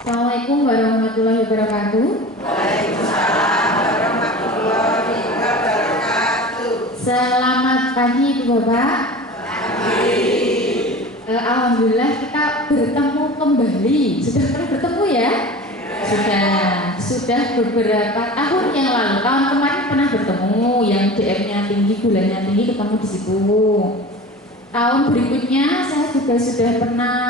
Assalamualaikum warahmatullahi wabarakatuh. Waalaikumsalam warahmatullahi wabarakatuh. Selamat pagi Ibu Bapak. Alhamdulillah kita bertemu kembali. Sudah pernah bertemu ya? Sudah beberapa tahun yang lalu. Tahun kemarin pernah bertemu, yang DM-nya tinggi, gulanya tinggi, ketemu di situ. Tahun berikutnya saya juga sudah pernah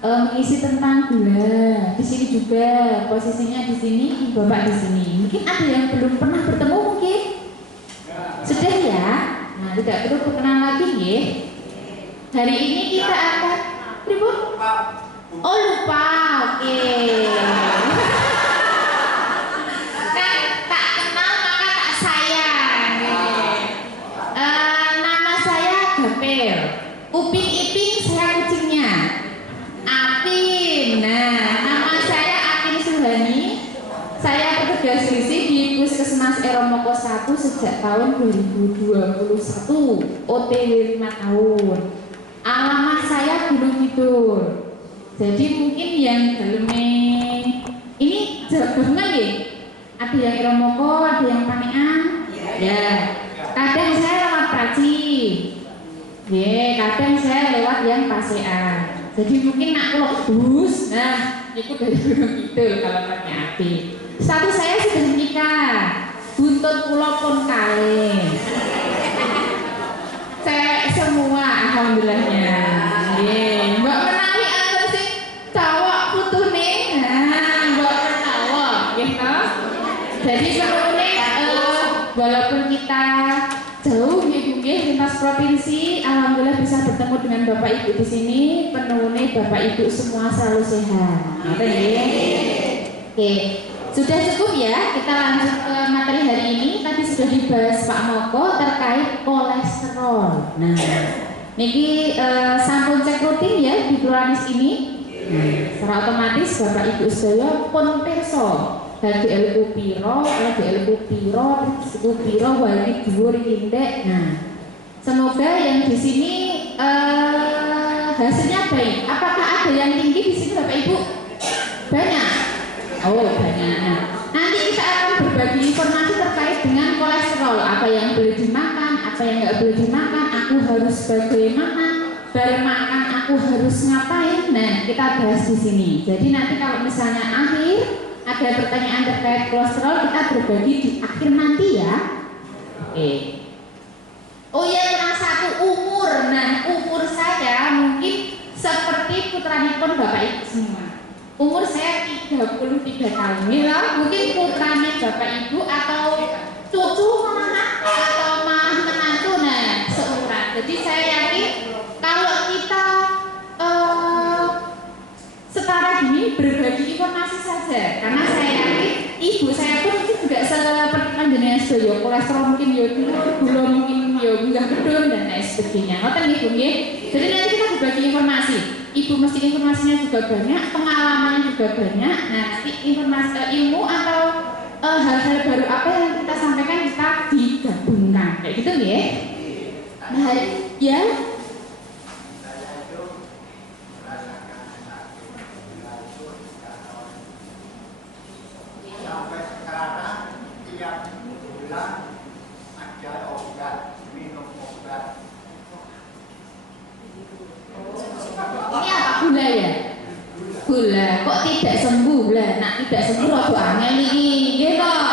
mengisi tentang gula. Di sini juga posisinya di sini, Ibu Bapak di sini. Mungkin ada yang belum pernah bertemu mungkin. Sudah ya? Nah, tidak perlu perkenalan lagi ya. Hari ini kita akan ribut. Oh lupa, oke. Kan tak kenal maka tak sayang. Nama saya Gapel. Uping Iping saya kucingnya. Apin. Nah, nama saya Apin Suhani. Saya petugas gizi di Puskesmas Eromoko 1 sejak tahun 2021. OTW 5 tahun. Alamat saya Gunung Kidul. Jadi mungkin yang dalamnya ini gabungan ya. Ada yang Eromoko, ada yang Panian. Ya. Kadang saya lewat Praci. Ya, kadang saya lewat yang Pasean. Jadi mungkin nak bus, nah itu dari Gunung Kidul kalau pakai api. Status saya sudah menikah, buntut pulau pun kaleng. Cewek semua, alhamdulillahnya. Mbak menawi apa sih? Cowok putu nih, nah mbak ketawa, gitu. Jadi walaupun kita jauh ibu lintas provinsi, alhamdulillah bisa bertemu dengan Bapak Ibu di sini. Penuhnya Bapak Ibu semua selalu sehat. Oke, sudah cukup ya. Kita lanjut ke materi hari ini. Tadi sudah dibahas Pak Moko terkait kolesterol. Nah, niki sampun cek rutin ya di pluralis ini. Secara otomatis Bapak Ibu sedaya pun pirsa. HDL ku piro, LDL ku piro, ku piro, wali dhuwur indek. Nah, semoga yang di sini hasilnya baik. Apakah ada yang tinggi di sini Bapak Ibu? Banyak. Oh, banyak. Nah, nanti kita akan berbagi informasi terkait dengan kolesterol. Apa yang boleh dimakan, apa yang nggak boleh dimakan. Aku harus bagaimana? Baru makan aku harus ngapain? Nah, kita bahas di sini. Jadi nanti kalau misalnya ada pertanyaan terkait kolesterol, kita berbagi di akhir nanti ya. Oke. Oh ya, yang satu umur. Nah, umur saya mungkin seperti putranipun Bapak Ibu semua. Umur saya 33 tahun. Ya, mungkin putranya Bapak Ibu atau cucu atau malah menantu. Nah, seumuran. Jadi saya yakin kalau kita setara gini berbagi informasi saja, karena saya yakin ibu saya pun mungkin juga seperti panjenengan sedaya kolesterol mungkin ya gula mungkin ya enggak bedon dan lain sebagainya. Ngoten Ibu nggih. Jadi nanti kita berbagi informasi. Ibu mesti informasinya juga banyak, pengalamannya juga banyak. Nah, nanti informasi ilmu atau hal-hal baru apa yang kita sampaikan kita digabungkan. Kayak gitu nggih. Nah, ya. Sampai sekarang tiap bulan ada obat, minum obat. Ini apa gula ya? Gula. Kok tidak sembuh lah? Nak tidak sembuh rada angel iki, nggih kok.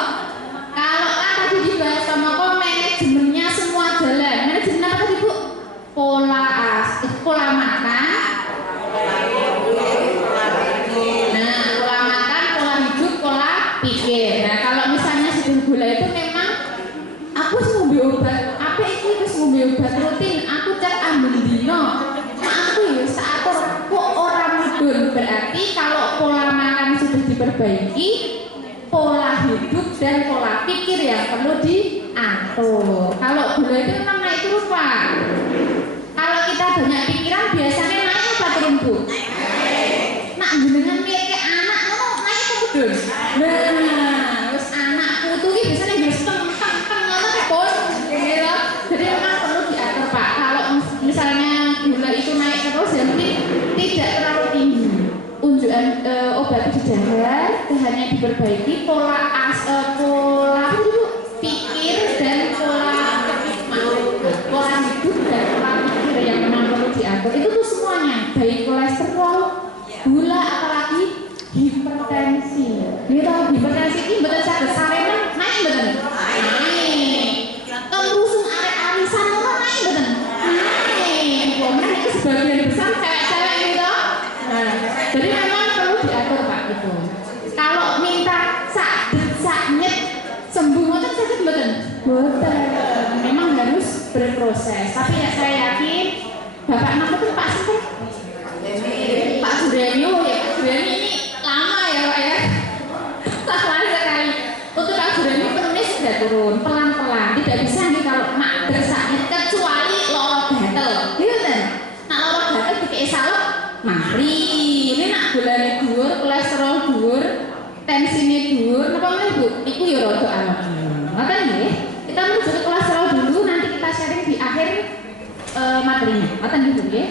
Kalau kan tadi dibahas sama kok manajemennya semua jalan. Manajemen apa tadi Bu? Pola makan. Nah, pola makan, pola hidup, pola pikir. Nah, kalau misalnya sudah gula itu memang aku ngombe obat. Apa itu terus ngombe obat rutin? Aku cek ambil dino. Aku ya seatur kok orang mudun. Berarti kalau pola makan sudah diperbaiki, pola hidup dan pola pikir yang perlu diatur. Kalau gula itu memang naik turun Pak. Kalau kita banyak pikiran biasanya naik apa turun Bu? Nak jenengan mikir anak naik apa mudun? Nah, terus anak putu ini biasanya harus teng ngono pun. Jadi memang perlu diatur Pak. Kalau misalnya gula itu naik terus ya mungkin tidak terlalu tinggi. obat didahar, daharnya diperbaiki, pola pikir dan pola hidup dan pola pikir yang memang perlu diatur. Itu tuh semuanya, baik kolesterol, gula, apalagi hipertensi. Gitu, hipertensi ini betul saged saremen naik betul. Naik. Kengusung arek-arisan ora naik betul. Naik. Wong itu sebagian besar cewek-cewek gitu. Nah, jadi memang perlu diatur Pak itu. Kalau minta sakit sembuh ngoten sakit betul. Betul. Memang harus berproses. Tapi ya saya yakin Bapak nama itu Pak Sinten? Pak Suryanyo ya. Pak Suryanyo ini lama ya Pak ya. Lama sekali. Untuk Pak Suryanyo turunnya sudah turun pelan-pelan. Tidak bisa nih kalau mak bersakit kecuali loro gatel. Gitu kan? Nah loro gatel dikei salep mari. Ini nak gulanya dhuwur, kolesterol dhuwur, tensinya dhuwur, napa meneh Bu? Iku ya rada awak. Ngoten nggih. Kita menuju ke kolesterol dulu, nanti kita sharing di akhir materinya. Ngoten nggih Bu nggih?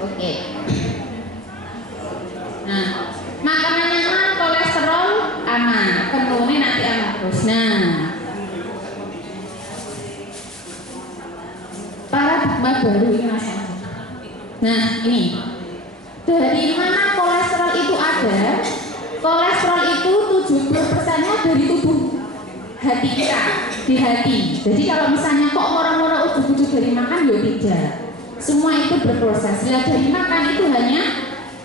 Oke. Nah, makanan aman, kolesterol aman, kenune nanti aman terus. Nah, paradigma baru ini masalah. Nah, ini dari mana kolesterol itu ada? Kolesterol itu 70%-nya dari tubuh hati kita, di hati. Jadi kalau misalnya kok murah-murah ujuk-ujuk dari makan, ya tidak. Semua itu berproses. Bila dari makan itu hanya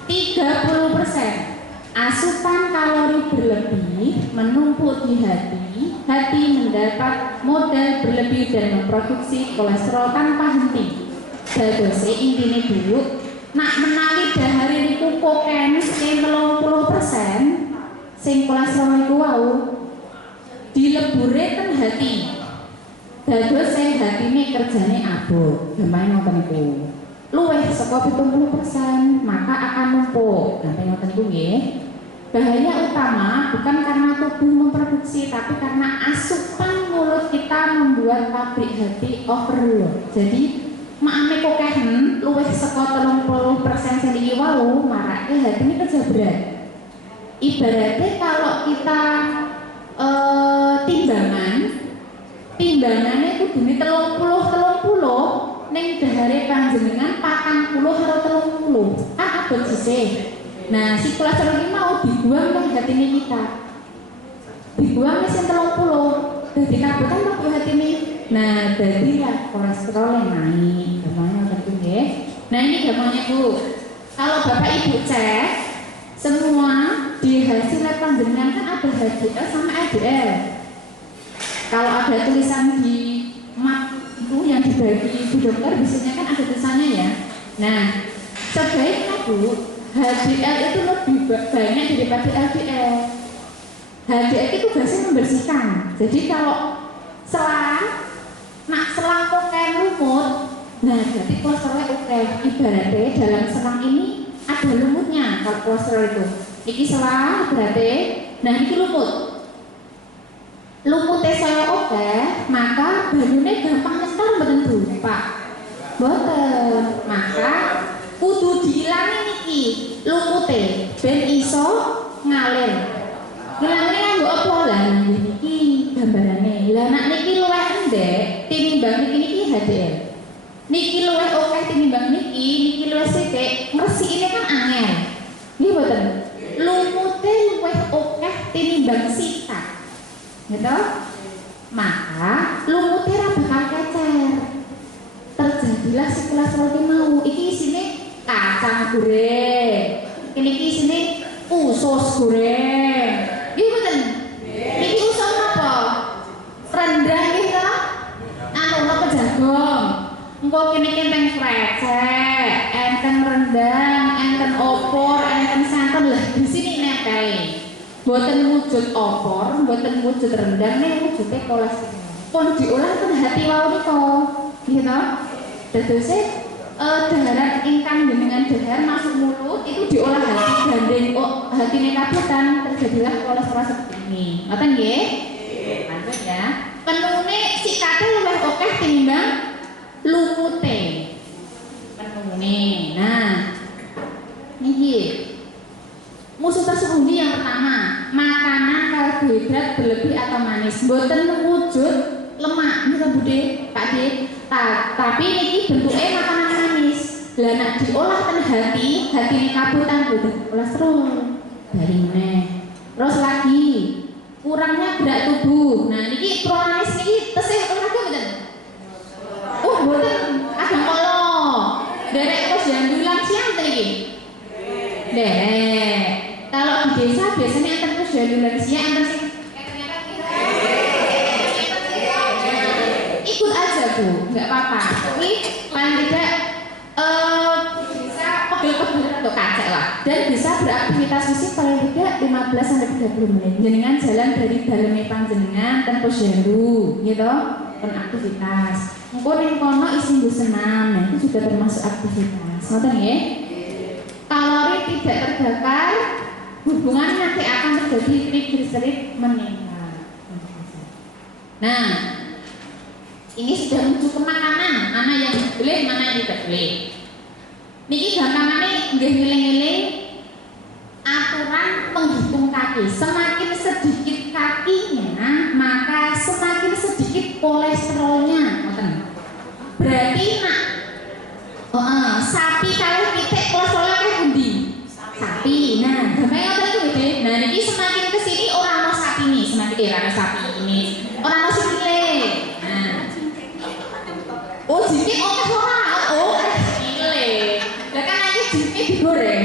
30%. Asupan kalori berlebih menumpuk di hati. Hati mendapat modal berlebih dan memproduksi kolesterol tanpa henti. Dadose intine dulu. Nak menawi dahare niku koken sing 30%, sing kolesterol iku wau dilebure ten hati. Dados sing hatine kerjane abot, gampang ngoten niku. Luwih saka 70%, maka akan numpuk. Gampang ngoten niku nggih. Bahaya utama bukan karena tubuh memproduksi, tapi karena asupan mulut kita membuat pabrik hati overload. Jadi maame kokehen luwih saka 30% sing iki wau marake hatine kerja berat. Ibaratnya kalau kita timbangannya itu dini 30 ning dahare panjenengan 40 karo 30. Abot sisih. Nah, si kolesterol ini mau dibuang ke hatine kita. Dibuang sing 30. Dadi kabutan kok hatine. Nah, jadilah kolesterol yang naik. Gampangnya tentu nggih. Nah, ini gampangnya Bu. Kalau Bapak Ibu cek semua di hasil lab panjenengan kan ada HDL sama LDL. Kalau ada tulisan di map itu yang dibagi Bu Dokter biasanya kan ada tulisannya ya. Nah, sebaiknya Bu HDL itu lebih banyak daripada LDL. HDL itu tugasnya membersihkan. Jadi kalau selang koken lumut, nah berarti kolesterolnya oke. Ibaratnya dalam selang ini ada lumutnya kalau kolesterol itu. Iki selang berarti, nah ini lumut. Lumutnya saya oke, maka banyune gampang nyetor mboten Bu, Pak. Mboten. Maka kudu diilangi niki lumute ben iso ngalir. Ngelangane nganggo apa lah niki gambarane. Lah nek niki luwih endek tinimbang niki HDL. Niki luwih akeh tinimbang niki luwih sithik. Ngresikine kan angel. Nggih mboten. Lumute luwih akeh tinimbang sikat. Gitu? Maka lumute ra bakal kecer. Terjadilah si kolesterol mau. Iki isine kacang goreng. Ini isine usus goreng. Nggih mboten? Iki usus apa? Rendang kita. Napa jagung? Engko kene kenteng krecek, enten rendang, enten opor, enten santen lah di sini nekai. Mboten wujud opor, mboten wujud rendang, nek wujude kolesterol. Pun diolah ten hati wau nika. Gitu. Dadose daharan ingkang dengan dahar masuk mulut itu diolah hati gandeng hatine kabutan terjadilah kolesterol seperti ini. Ngoten nggih? Lanjut ya. Penune sikate luwih akeh tinimbang lumute. Penune. Nah, ini Iki musuh tersembunyi yang pertama, makanan karbohidrat berlebih atau manis. Mboten wujud lemak niku Bude, Pak De. Tapi niki bentuknya makanan manis. Lah nek diolah ten hati ini kabutan kolesterol. Dari meneh. Terus lagi kurangnya berat tubuh. Nah niki manis niki tesih olahraga mboten? Oh, mboten kadang kala. Derek posyandu lansia mboten iki? Derek. Kalau di desa biasanya enten posyandu lansia enten sing ikut aja Bu, nggak apa-apa. Tapi paling tidak bisa pegel-pegel atau kacek lah. Dan bisa beraktivitas fisik paling tidak 15-30 menit. Jenengan jalan dari daleme panjenengan ten posyandu, gitu. Aktivitas. Engko ning kono isi nggo senam, nah itu juga termasuk aktivitas. Ngoten nggih? Kalori tidak terbakar, hubungan nanti akan terjadi triglycerid meningkat. Nah, ini sudah menuju ke makanan, mana yang boleh, mana yang tidak boleh. Niki gampangane nggih ngeling-eling aturan penghitung kaki. Semakin sedikit kakinya, maka semakin sedikit kolesterolnya. Berarti nak sapi kalau pitik kolesterolnya kayak pundi? Sapi. Nah, gampangnya apa itu Bude? Nah, niki semakin kesini orang mau sapi ini, semakin orang sapi ini, orang mau sikile. Nah, oh jingkik oke ora? Oh sikile. Lah kan nanti jingkik digoreng.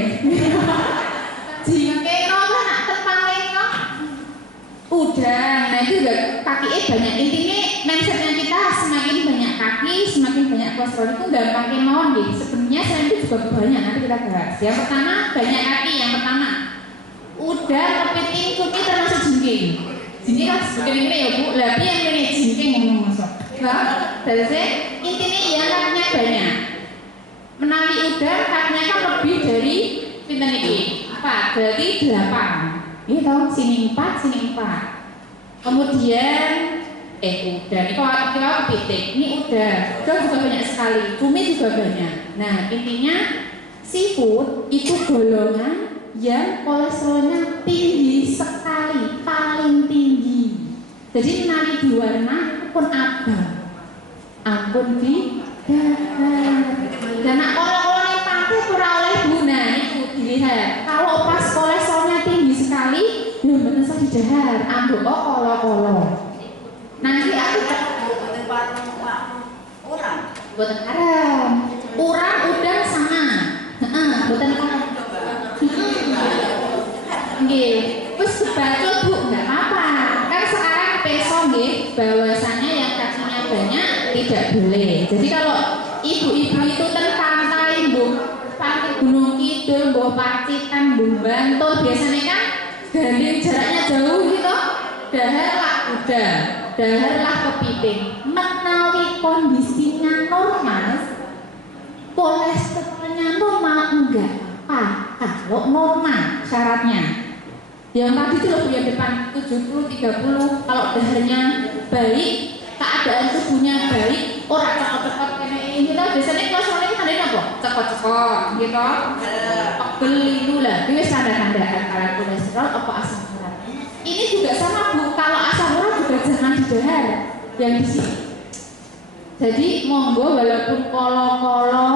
Jingkik ora nak terpangling kok. Udang. Nah itu juga kakinya banyak. Intinya mindsetnya kita semakin banyak kaki, semakin banyak kolesterol itu gampang kemauan deh. Sebenarnya selain itu juga banyak, nanti kita bahas. Yang pertama banyak kaki, yang pertama udang, kepiting, cumi termasuk jingking. Jingking kan segini ya Bu, tapi yang ini jingking ngomong masuk. Nah, dari saya intinya ya kakinya banyak. Menawi udang kakinya kan lebih dari pinten iki. Apa? Berarti 8. Ini tahu sini 4, sini 4. Kemudian udah ini kalau kepiting, ini udah juga banyak sekali, cumi juga banyak. Nah intinya seafood itu golongan yang kolesterolnya tinggi sekali, paling tinggi. Jadi nanti diwarna pun abang, ampun di dahar. Dan nak kalau yang pakai kurang oleh guna itu dilihat. Kalau pas kolesterolnya tinggi sekali, ya betul saja di dahar, ambuk kok kolo. Nanti aku buatan haram, urang udang sama, buatan haram. Nggih, terus baca Bu, nggak apa-apa. Kan sekarang peso nggih, bahwasanya yang kakinya banyak tidak boleh. Jadi kalau ibu-ibu itu pantai, pantai Gunung Kidul, Pacitan, Bantul, biasanya kan gandeng jaraknya jauh gitu. Daharlah udang, daharlah kepiting. Menawi kondisinya normal, kolesterolnya normal enggak apa. Kalau normal syaratnya. Yang tadi itu loh yang depan 70-30. Kalau daharnya baik, keadaan tubuhnya baik, orang cekot-cekot kayak ini kita biasanya kolesterolnya kita ada apa? Cekot-cekot, gitu. Pegel itu lah. Itu tanda-tanda antara kolesterol apa asam urat. Ini juga sama Bu, kalau asam urat juga jangan didahar yang di sini. Jadi monggo walaupun kolo-kolo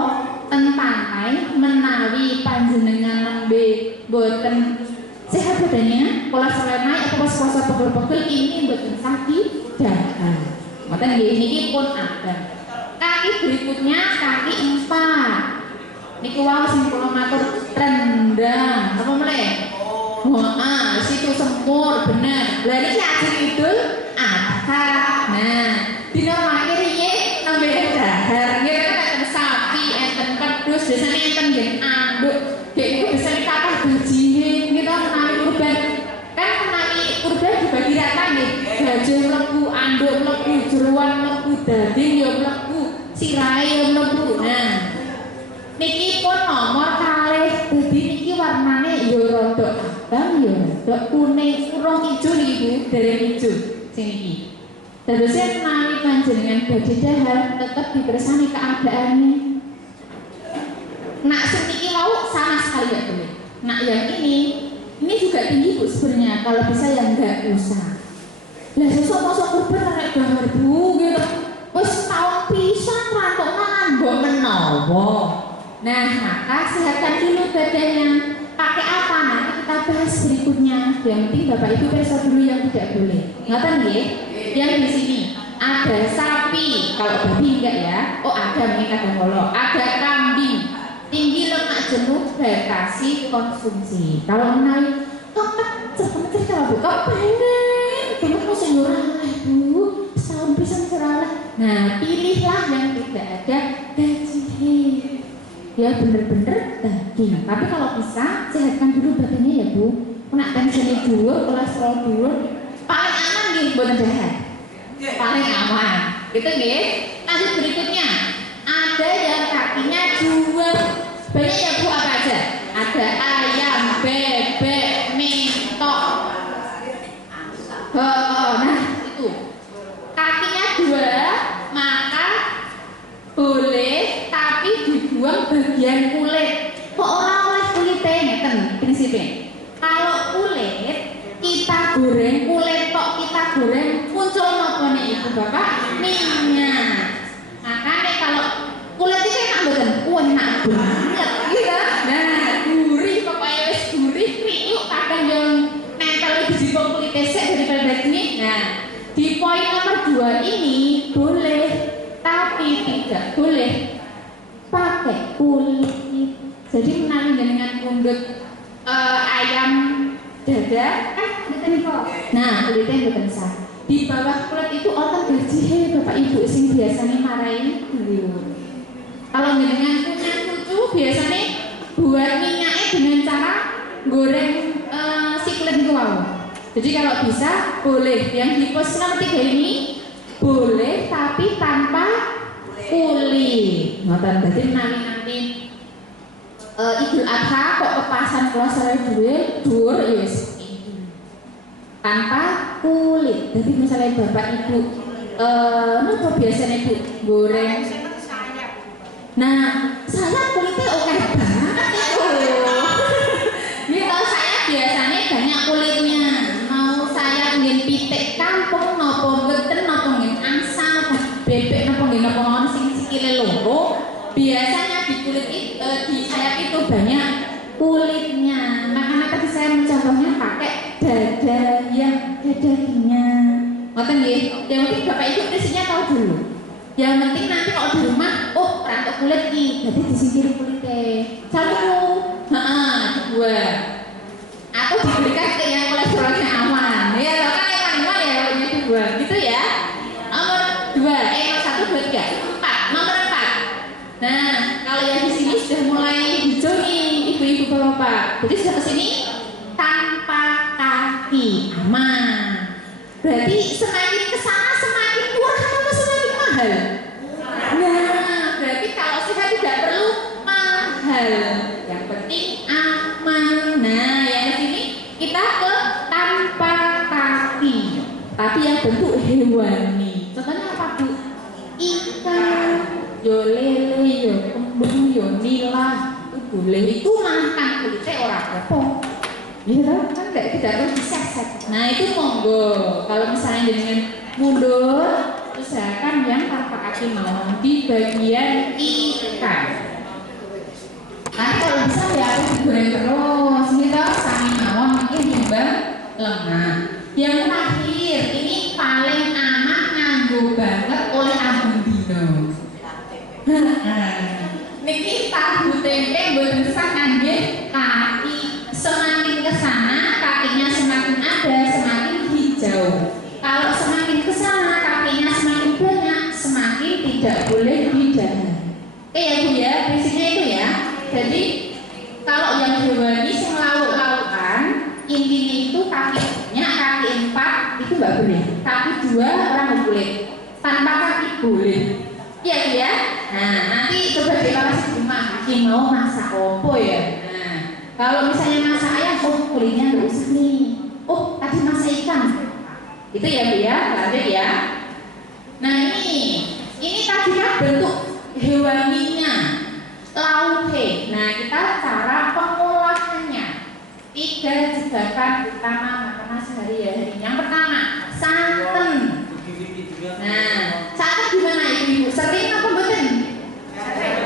tentangai menawi panjenengan nembe boten sehat badannya, kolesterol naik atau puasa pegel-pegel ini boten kaki dahar. Maka niki pun ada. Kaki berikutnya kaki 4. Niku wau sing kula matur rendang. Apa meneh? Wah, situ sempur bener. Lah niki ajeng idul adha. Nah, dina makir riye nembe dahar. Nggih kan enten sapi, enten pedhus, biasane enten nggih anduk. Dek niku biasane kathah gajine gitu menawi kurban. Kan menawi kurban dibagi rata nggih. Gajah mlebu, anduk mlebu, jeroan mlebu, daging ya mlebu, sirahe ya mlebu. Nah, niki pun nomor kalih. Dadi niki warnane ya rada abang ya rada kuning, urung ijo niki Bu, dereng ijo sing niki. Terusnya menawi panjenengan badhe dahar tetep dipersani keadaane. Nak sentiki mau sama sekali nggak boleh. Nak yang ini juga tinggi Bu sebenarnya. Kalau bisa yang nggak usah. Lah sesuk mosok kurban arek gambar Bu gitu. Wis tahun pisan rantok mangan mbok menawa. Nah, maka sehatkan dulu badannya. Pakai apa? Nanti kita bahas berikutnya. Yang penting Bapak Ibu periksa dulu yang tidak boleh. Ngoten nggih? Yang di sini ada sapi, kalau babi enggak ya? Oh ada, ini kadang kala. Ada kambing, tinggi lemak jenuh, batasi konsumsi. Kalau menawi, kok cerita Bu, kok pengen, cuma masih murah Bu, setahun bisa cerah. Nah, pilihlah yang tidak ada gaji. Ya bener-bener daging. Tapi kalau bisa sehatkan dulu badannya ya Bu. Kena tensinya dulu, kolesterol dulu. Paling aman nih buat sehat. Paling aman. Gitu nggih. Lanjut berikutnya. Ada yang kakinya dua. Banyak ya Bu, apa aja? Ada ayam, bebek, mintok. Nah itu. Kakinya dua, maka boleh tapi dibuang bagian kulit. Kok orang oleh kulitnya ngeten prinsipnya. Kalau kulit kita goreng, kulit kok kita goreng muncul nopo nih Ibu Bapak? Minyak. Makanya kalau kulit itu enak mboten? Enak banget gitu. Nah, gurih pokoknya wis gurih, kriuk kadang yang nempel di jipong kulit sik daripada daging. Nah, di poin nomor 2 ini boleh tapi tidak boleh pakai kulit. Jadi menawi dengan pundut ayam dada kan nah kulitnya bukan sah. Di bawah kulit itu otot gaji Bapak Ibu sing biasanya marahin beliau. Kalau dengan punya cucu biasanya buat minyaknya dengan cara goreng si kulit itu wow. Jadi kalau bisa boleh yang di pos nomor 3 ini boleh tapi tanpa kulit. Ngoten dadi nanti Idul Adha kok kepasan kula sare dhuwur ya wis tanpa kulit. Jadi misalnya Bapak Ibu napa biasanya Bu goreng nah saya kulitnya oke banget itu. Gitu saya biasanya banyak kulitnya. Mau saya nggen pitik kampung napa mboten napa nggen angsa bebek napa nggen napa mawon sing sikile loro biasanya di kulit itu di sayap itu banyak kulitnya. Makanya tadi saya mencontohnya pakai dada yang dagingnya. Ngoten nggih. Yang penting Bapak Ibu prinsipnya tahu dulu. Yang penting nanti kalau di rumah, oh rantok kulit nih, jadi disingkiri kulitnya. Satu, dua, atau diberikan ke yang kolesterolnya aman. Ya, kalau kan yang aman ya kalau yang dua, gitu ya. Nomor 2, nomor 1, 2, 3, 4, nomor 4. Nah, kalau yang di sini sudah mulai hijau nih, ibu-ibu bapak. Jadi sudah ke sini tanpa kaki, aman. Berarti semakin ke sana semakin murah atau semakin mahal? Nah, berarti kalau sehat tidak perlu mahal. Yang penting aman. Nah, yang di sini kita ke tanpa kaki, tapi yang bentuk hewani. Contohnya apa Bu? Ikan, yo lele, yo kembung, yo nila. Itu boleh. Itu makan kulitnya orang apa? Ya kan tidak perlu diseset. Nah itu monggo. Kalau misalnya dengan mundur, usahakan yang tanpa kaki mau di bagian ikan. Nah kalau bisa ya aku digoreng terus. Gitu sami mawon mungkin timbang lemah. Yang terakhir ini paling aman nganggo banget oleh Abang Dino. Niki tahu tempe mboten sah kangge kaki. Semakin ke sana kakinya semakin ada, semakin hijau. Kalau semakin ke sana kakinya semakin banyak, semakin tidak boleh didahului. Ya Bu ya, prinsipnya itu ya. Jadi kalau yang hewani yang lauk-laukan, intinya itu kaki banyak, kaki 4 itu nggak boleh. Kaki 2 orang boleh. Tanpa kaki boleh. Iya Bu ya. Nah nanti coba dievaluasi di rumah. Mau masak opo ya. Kalau misalnya masak ayam, oh kulitnya nggak usah nih. Oh tadi masak ikan, itu ya Bu ya, lanjut ya. Nah ini tadi kan bentuk hewaninya, lauke. Nah, kita cara pengolahannya. 3 jebakan utama makanan sehari-hari. Yang pertama, santan. Nah, santan gimana ibu-ibu? Sering apa betul?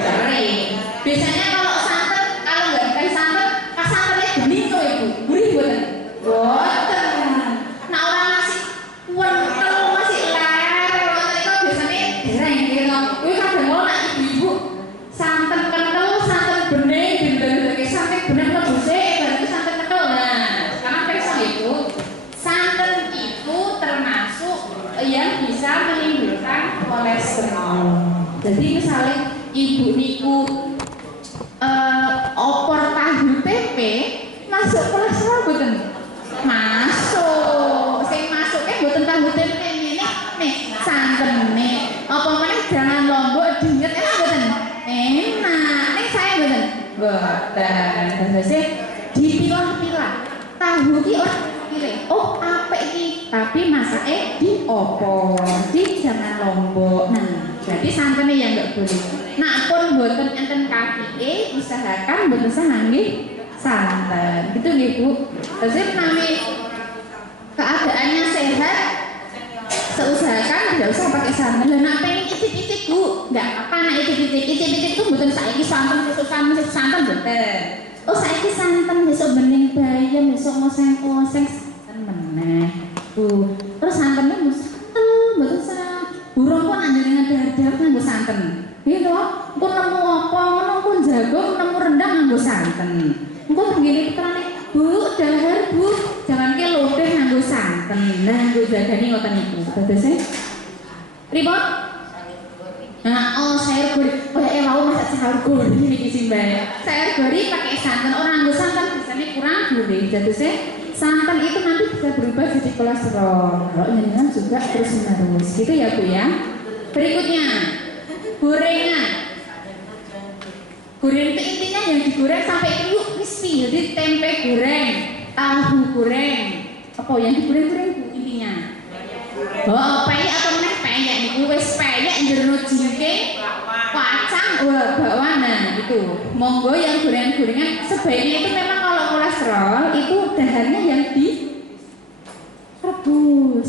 Sering. Biasanya kalau santan, kalau nggak dikasih santan, santannya bening tuh ibu. Gurih betul? Boten. Nah, orang masih kental, masih ler, itu biasanya dereng gitu. Wih kadang kalau nak ibu-ibu santan kental, santan bening, dan santan bening lebuse, berarti santan kental. Nah, sekarang periksa ibu, santan itu termasuk yang bisa menimbulkan kolesterol. Jadi misalnya ibu niku opor tahu tempe masuk kolesterol betul? Masuk. Sing masuknya betul tahu tempe ini nih santan nih. Apa mana jangan lombok diinget enak betul? Enak. Nih saya betul? Betul. Terus dipilah-pilah. Tahu ki pilih. Oh apa ini? Tapi masaknya di opor, di jangan lombok. Nah, jadi santannya yang enggak boleh. Nah, pun boten enten kaki usahakan boten sangangge santan. Gitu nggih Bu. Terus nami keadaannya sehat, seusahakan tidak usah pakai santan. Lah nek pengen icip-icip Bu, enggak apa nek icip-icip. Icip-icip itu boten saiki santan sesuk santan boten. Oh saiki santan besok bening bayam, besok ngoseng-ngoseng santan meneh. Bu. Terus santannya mboten sa burung pun anjenengan dadar nganggo santen. Gitu, engko nemu apa ngono engko jagung nemu rendang nganggo santen. Engko tenggene putrane, Bu, dahar Bu, jangan ke lodeh nganggo santen. Nah, nggo jagani ngoten niku. Dadose pripun? Nah, sayur gori. Oh ya mau masak sayur gori niki sih, Mbak. Sayur gori pakai santan, orang nganggo santan biasanya kurang gurih. Dadose santan itu nanti bisa berubah jadi kolesterol. Kalau jenengan juga terus menerus, gitu ya Bu ya. Berikutnya, gorengan. Gorengan itu intinya yang digoreng sampai itu crispy. Jadi tempe goreng, tahu goreng. Apa yang digoreng-goreng Bu intinya? Oh, peyek atau meneh peyek niku wis peyek njero jengking, kacang, bakwan. Nah, itu. Monggo yang gorengan-gorengan sebaiknya itu memang kalau kolesterol itu dahannya yang direbus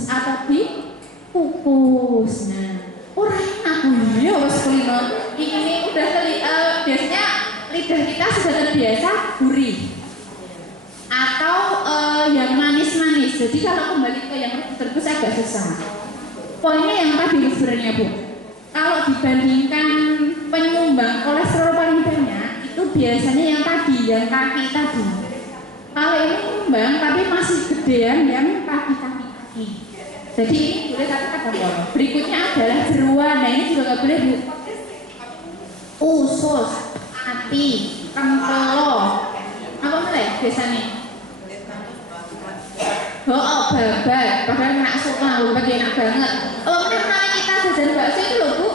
atau dikukus. Nah, orang enak ya wes kulino. Ini udah biasanya lidah kita sudah terbiasa gurih atau yang manis-manis. Jadi kalau kembali ke yang rebus agak susah. Poinnya yang tadi sebenarnya Bu. Kalau dibandingkan penyumbang kolesterol paling banyak itu biasanya yang tadi, yang kaki tadi. Kalau ini nyumbang tapi masih gedean yang kaki. Jadi ini boleh kata-kata boleh. Berikutnya adalah jeruan. Nah ini juga nggak boleh Bu. Usus, hati, kempelo, apa mulai biasanya? Oh, babat. Padahal enak suka, bagi enak banget. Oh, kenapa kita jajan bakso itu loh Bu?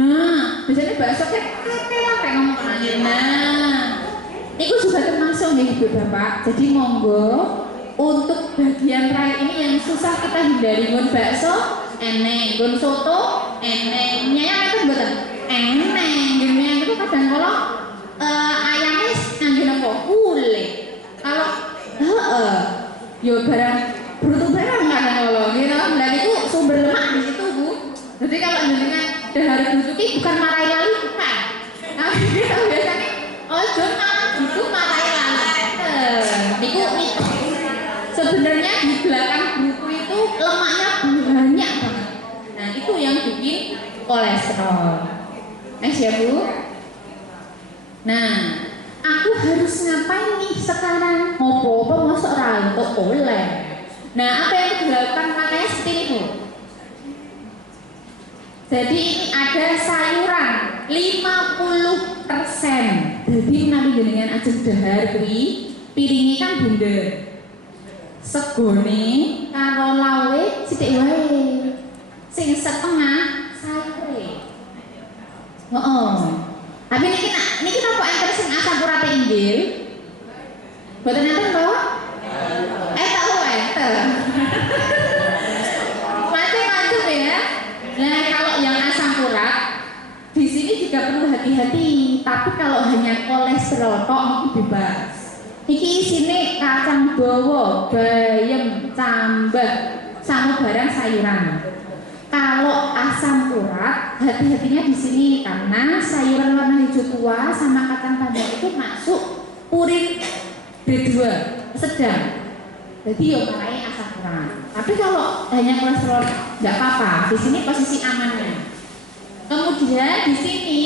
Nah, biasanya bakso kayak ngomong aja. Nah, itu juga termasuk nih Bu Bapak. Jadi monggo untuk bagian terakhir ini yang susah kita hindari. Gun bakso, eneng. Gun soto, eneng. Nyayang itu betul. Eneng. Nyayang itu kadang kalau ayamnya nganggo nopo kulit. Kalau yo barang bruto barang kadang kalau gitu. Dan itu sumber lemak di situ Bu. Jadi kalau jenengan dahar bruto bukan marai lali bukan. Tapi kita biasanya jangan bruto marai lali. Niku sebenarnya di belakang buku itu lemaknya banyak banget. Nah itu yang bikin kolesterol. Next ya Bu. Nah aku harus ngapain nih sekarang? Ngopo masuk ranto oleh. Nah apa yang dilakukan makanya seperti ini Bu. Jadi ini ada sayuran 50%. Jadi nanti jenengan aja dahar kuwi piringnya kan bunder. Segone karo lawe sithik wae. Sing setengah sayure. Heeh. Tapi niki napa enten sing asam urate inggil? Boten enten to? Tahu enten. Macam-macam ya. Nah, kalau yang asam urat di sini juga perlu hati-hati. Tapi kalau hanya kolesterol kok bebas. Iki isine kacang dawa, bayam, cambah, sama barang sayuran. Kalau asam urat, hati-hatinya di sini karena sayuran warna hijau tua sama kacang panjang itu masuk urin B2 sedang. Jadi ya marai asam urat. Tapi kalau hanya kolesterol nggak apa-apa. Di sini posisi amannya. Kemudian di sini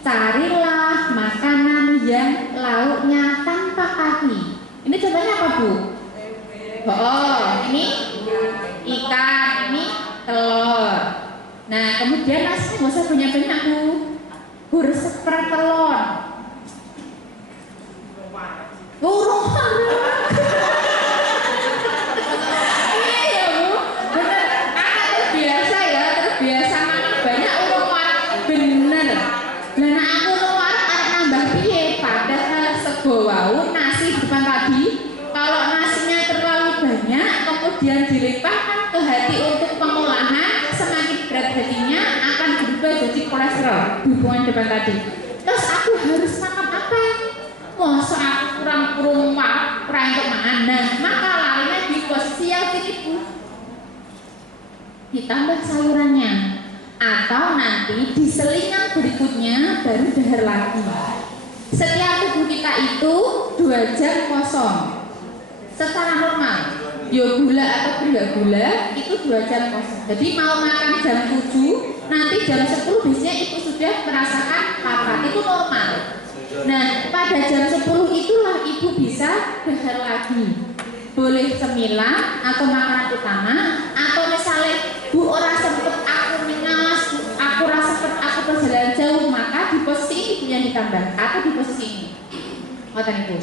carilah makanan yang lauknya tanpa kaki. Ini contohnya apa, Bu? Oh, ini ikan, ini telur. Nah, kemudian nasinya nggak usah banyak-banyak, Bu. Seperti telur. Burung. Iya ya, Bu. Bener. Karena terbiasa ya, terbiasa makan banyak urung warak. Bener. Nah, aku urung warak arep nambah piye? Padahal sego wau nasi depan tadi. Kalau nasinya terlalu banyak, kemudian dilimpahkan ke hati untuk pengolahan, semakin berat hatinya akan berubah jadi kolesterol. Hubungan depan tadi. Terus aku harus makan apa? Masa aku kurang untuk mana? Maka larinya di posisi yang itu ditambah sayurannya, atau nanti di selingan berikutnya baru dahar lagi. Setiap tubuh kita itu 2 jam kosong secara normal. Yo gula atau tidak gula itu 2 jam kosong. Jadi mau makan jam 7, nanti jam 10 biasanya ibu sudah merasakan lapar, itu normal. Nah, pada jam 10 itulah ibu bisa dahar lagi. Boleh cemilan atau makanan utama, atau misalnya Bu ora sempet aku minus, aku rasa sempet aku perjalanan jauh, maka di posisi ini ibu yang ditambah atau di posisi ini. Ngoten Ibu.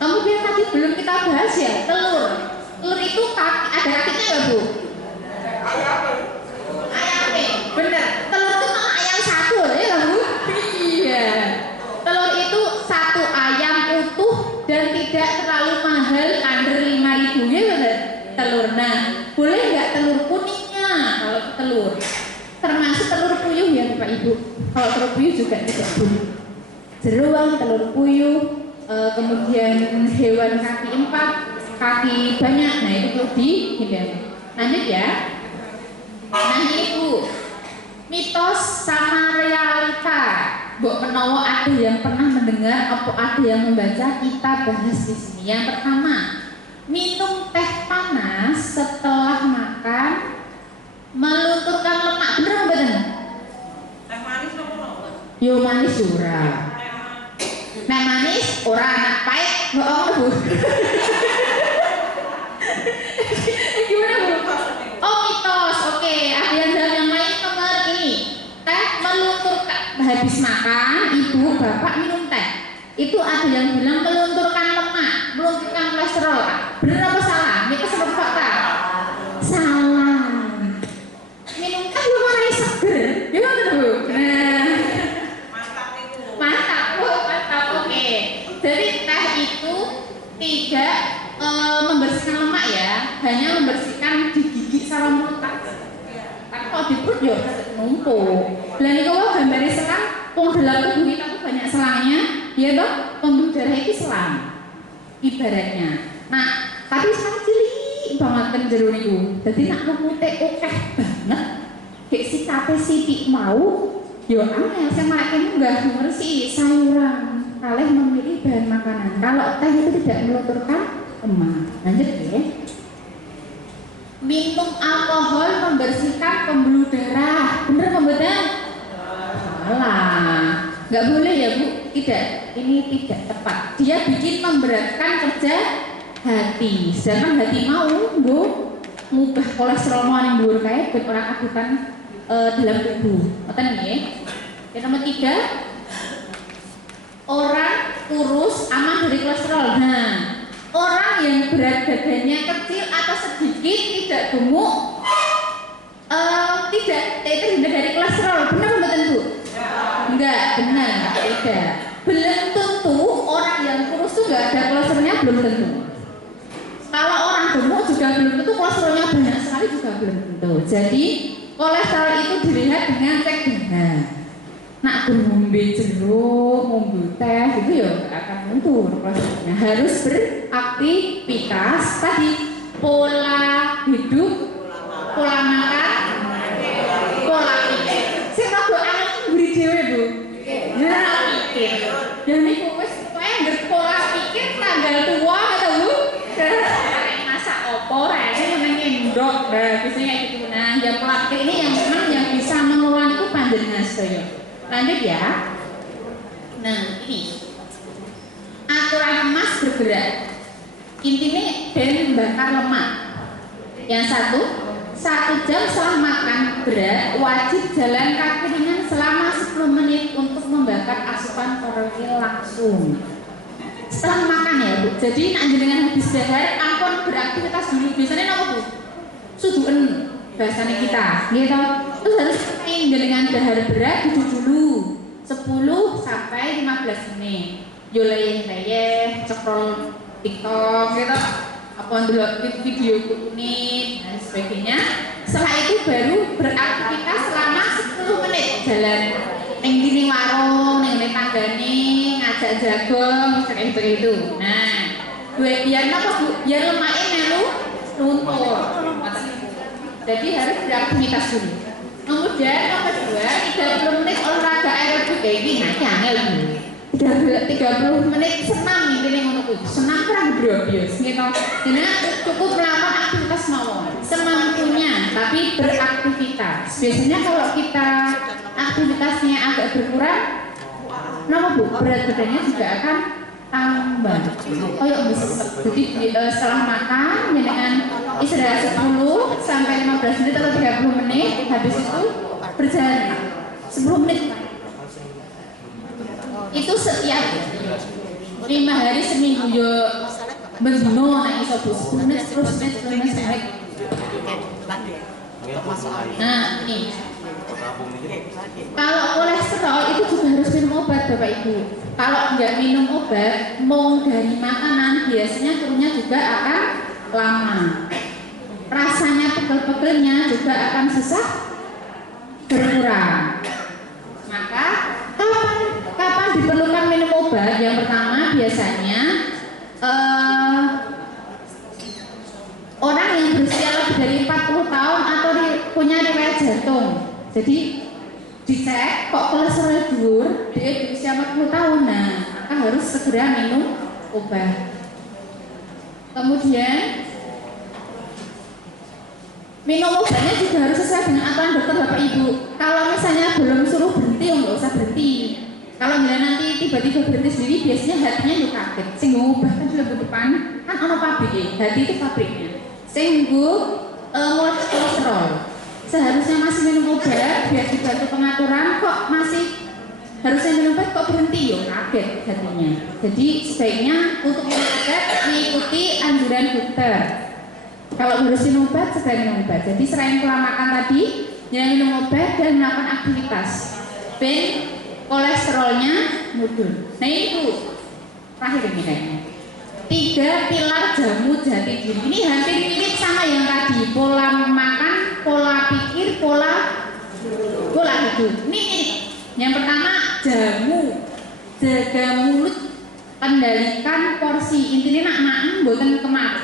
Kemudian tadi belum kita bahas ya, telur. Telur itu ada kakinya ya, Bu? Ayam. Bener. Telur itu malah ayam satu ya, Bu? Iya. Telur itu satu ayam utuh dan tidak terlalu mahal, under 5.000 ya bener. Telur. Nah, boleh nggak telur kuningnya kalau telur? Termasuk telur puyuh ya Bapak Ibu. Kalau telur puyuh juga tidak boleh. Jeruang, telur puyuh, kemudian hewan kaki 4, kaki banyak, nah itu perlu dihindari. Lanjut ya. Nah ini Bu, mitos sama realita. Mbok menawa ada yang pernah mendengar atau ada yang membaca, kita bahas di sini. Yang pertama, minum teh panas setelah makan melunturkan lemak. Bener nggak bener? Teh manis apa? Yo manis ora. Nah manis ora anak pahit, bohong Bu. Gimana Bu? Oh mitos, oke. Ada yang lain nomor ini. Teh melunturkan habis makan, ibu bapak minum teh. Itu ada yang bilang melunturkan lemak, melunturkan kolesterol. Benar apa salah? Mitos atau fakta? Salah. Minum teh lu malah seger. Gimana Bu? Nah. Mantap Bu, mantap. Oke. Jadi teh itu tidak membersihkan lemak ya, hanya membersihkan di gigi sama mulut. Tapi kalau di perut ya numpuk. Dan kalau gambarnya selang, dalam tubuh kita tuh banyak selangnya, ya toh, pembuluh darah itu selang, ibaratnya. Nah, tapi selang cilik banget kan jero niku. Jadi nak memute okeh banget, kayak si kate sitik mau, yo angel sing marake munggah ngresiki sayuran, kalih memilih bahan makanan. Kalau teh itu tidak melunturkan lemak. Lanjut ya. Minum alkohol membersihkan pembuluh darah. Bener nggak bener? Salah. Nggak boleh ya Bu. Tidak. Ini tidak tepat. Dia bikin memberatkan kerja hati. Sedangkan hati mau Bu ngubah kolesterol mau yang dhuwur kae ben ora kabutan dalam tubuh. Ngoten nggih. Yang nomor 3, orang kurus aman dari kolesterol. Nah, orang yang berat badannya kecil atau sedikit tidak gemuk, tidak terhindar dari kolesterol. Benar betul Bu? Enggak, benar, tidak. Belum tentu orang yang kurus itu enggak ada kolesterolnya, belum tentu. Kalau orang gemuk juga belum tentu kolesterolnya banyak sekali, juga belum tentu. Jadi kolesterol itu dilihat dengan cek darah. nak ngombe jeruk, ngombe teh gitu ya nggak akan mundur kolesterolnya. Harus beraktivitas tadi, pola hidup, pola makan, pola pikir. Sing rada anak mburi dhewe, Bu. Pola pikir. Dan niku wis pokoke pola pikir tanggal tua atau Bu. Masak opo rene meneng endok. Nah, biasanya gitu. Nah, yang pola pikir ini yang memang yang bisa mengelola itu panjenengan sedaya. Lanjut ya. Nah, ini aturan emas bergerak. Intinya dan membakar lemak. Yang satu jam setelah makan berat wajib jalan kaki ringan selama 10 menit untuk membakar asupan kalori langsung. Setelah makan ya Bu. Jadi nak jenengan habis dahar ampun beraktivitas dulu. Biasanya apa Bu? Suduken bahasanya kita, gitu. Terus harus dengan dahar berat duduk dulu 10 sampai 15 menit. Yo leyeh-leyeh, scroll TikTok gitu. Apa dulu video kuning dan sebagainya. Setelah itu baru beraktivitas selama 10 menit jalan ning dini warung, ning tanggane, ngajak jagung, seperti itu. Nah, biar apa Bu? Biar lemaknya melu luntur. Jadi harus beraktivitas dulu. Kemudian nomor 2, 30 menit olahraga aerobik kayak gini, angel Bu. 30 menit senam ini ngono kuwi. Senam kurang bios gitu. Jadi cukup melakukan aktivitas mawon semampunya, tapi beraktivitas. Biasanya kalau kita aktivitasnya agak berkurang, kenapa Bu? Berat badannya juga akan tambah. Oh ya bisa. Jadi setelah makan dengan istirahat 10 sampai 15 menit atau 30 menit, habis itu berjalan 10 menit. Itu setiap 5 hari seminggu yo bendino nek iso Bu 10 menit terus menit. Nah, ini. Kalau kolesterol itu juga harus minum obat Bapak Ibu. Kalau nggak minum obat, mau dari makanan biasanya turunnya juga akan lama. Rasanya pegel-pegelnya juga akan susah berkurang. Maka kapan diperlukan minum obat? Yang pertama biasanya orang yang berusia lebih dari 40 tahun atau punya riwayat jantung. Jadi dicek kok kolesterol dhuwur, dia di usia 40 tahun. Nah, maka harus segera minum obat. Kemudian minum obatnya juga harus sesuai dengan aturan dokter Bapak Ibu. Kalau misalnya belum suruh berhenti, nggak usah berhenti. Kalau nanti tiba-tiba berhenti sendiri, biasanya hatinya juga kaget. Sing ngubah kan sudah depan, kan ono pabrik, hati itu pabriknya. Sing kolesterol. Seharusnya masih minum obat biar dibantu pengaturan, kok masih harusnya minum obat kok berhenti, yo kaget hatinya. Jadi sebaiknya untuk minum obat mengikuti anjuran dokter. Kalau harus minum obat, segera minum obat. Jadi selain pola makan tadi, jangan minum obat dan melakukan aktivitas. Ben kolesterolnya mundur. Nah itu terakhir ini kayaknya. 3 pilar jamu jati diri. Ini hampir mirip sama yang tadi. Pola makan, pola pikir, pola hidup. Ini mirip. Yang pertama jamu, jaga mulut, kendalikan porsi. Intinya nak mboten kemat.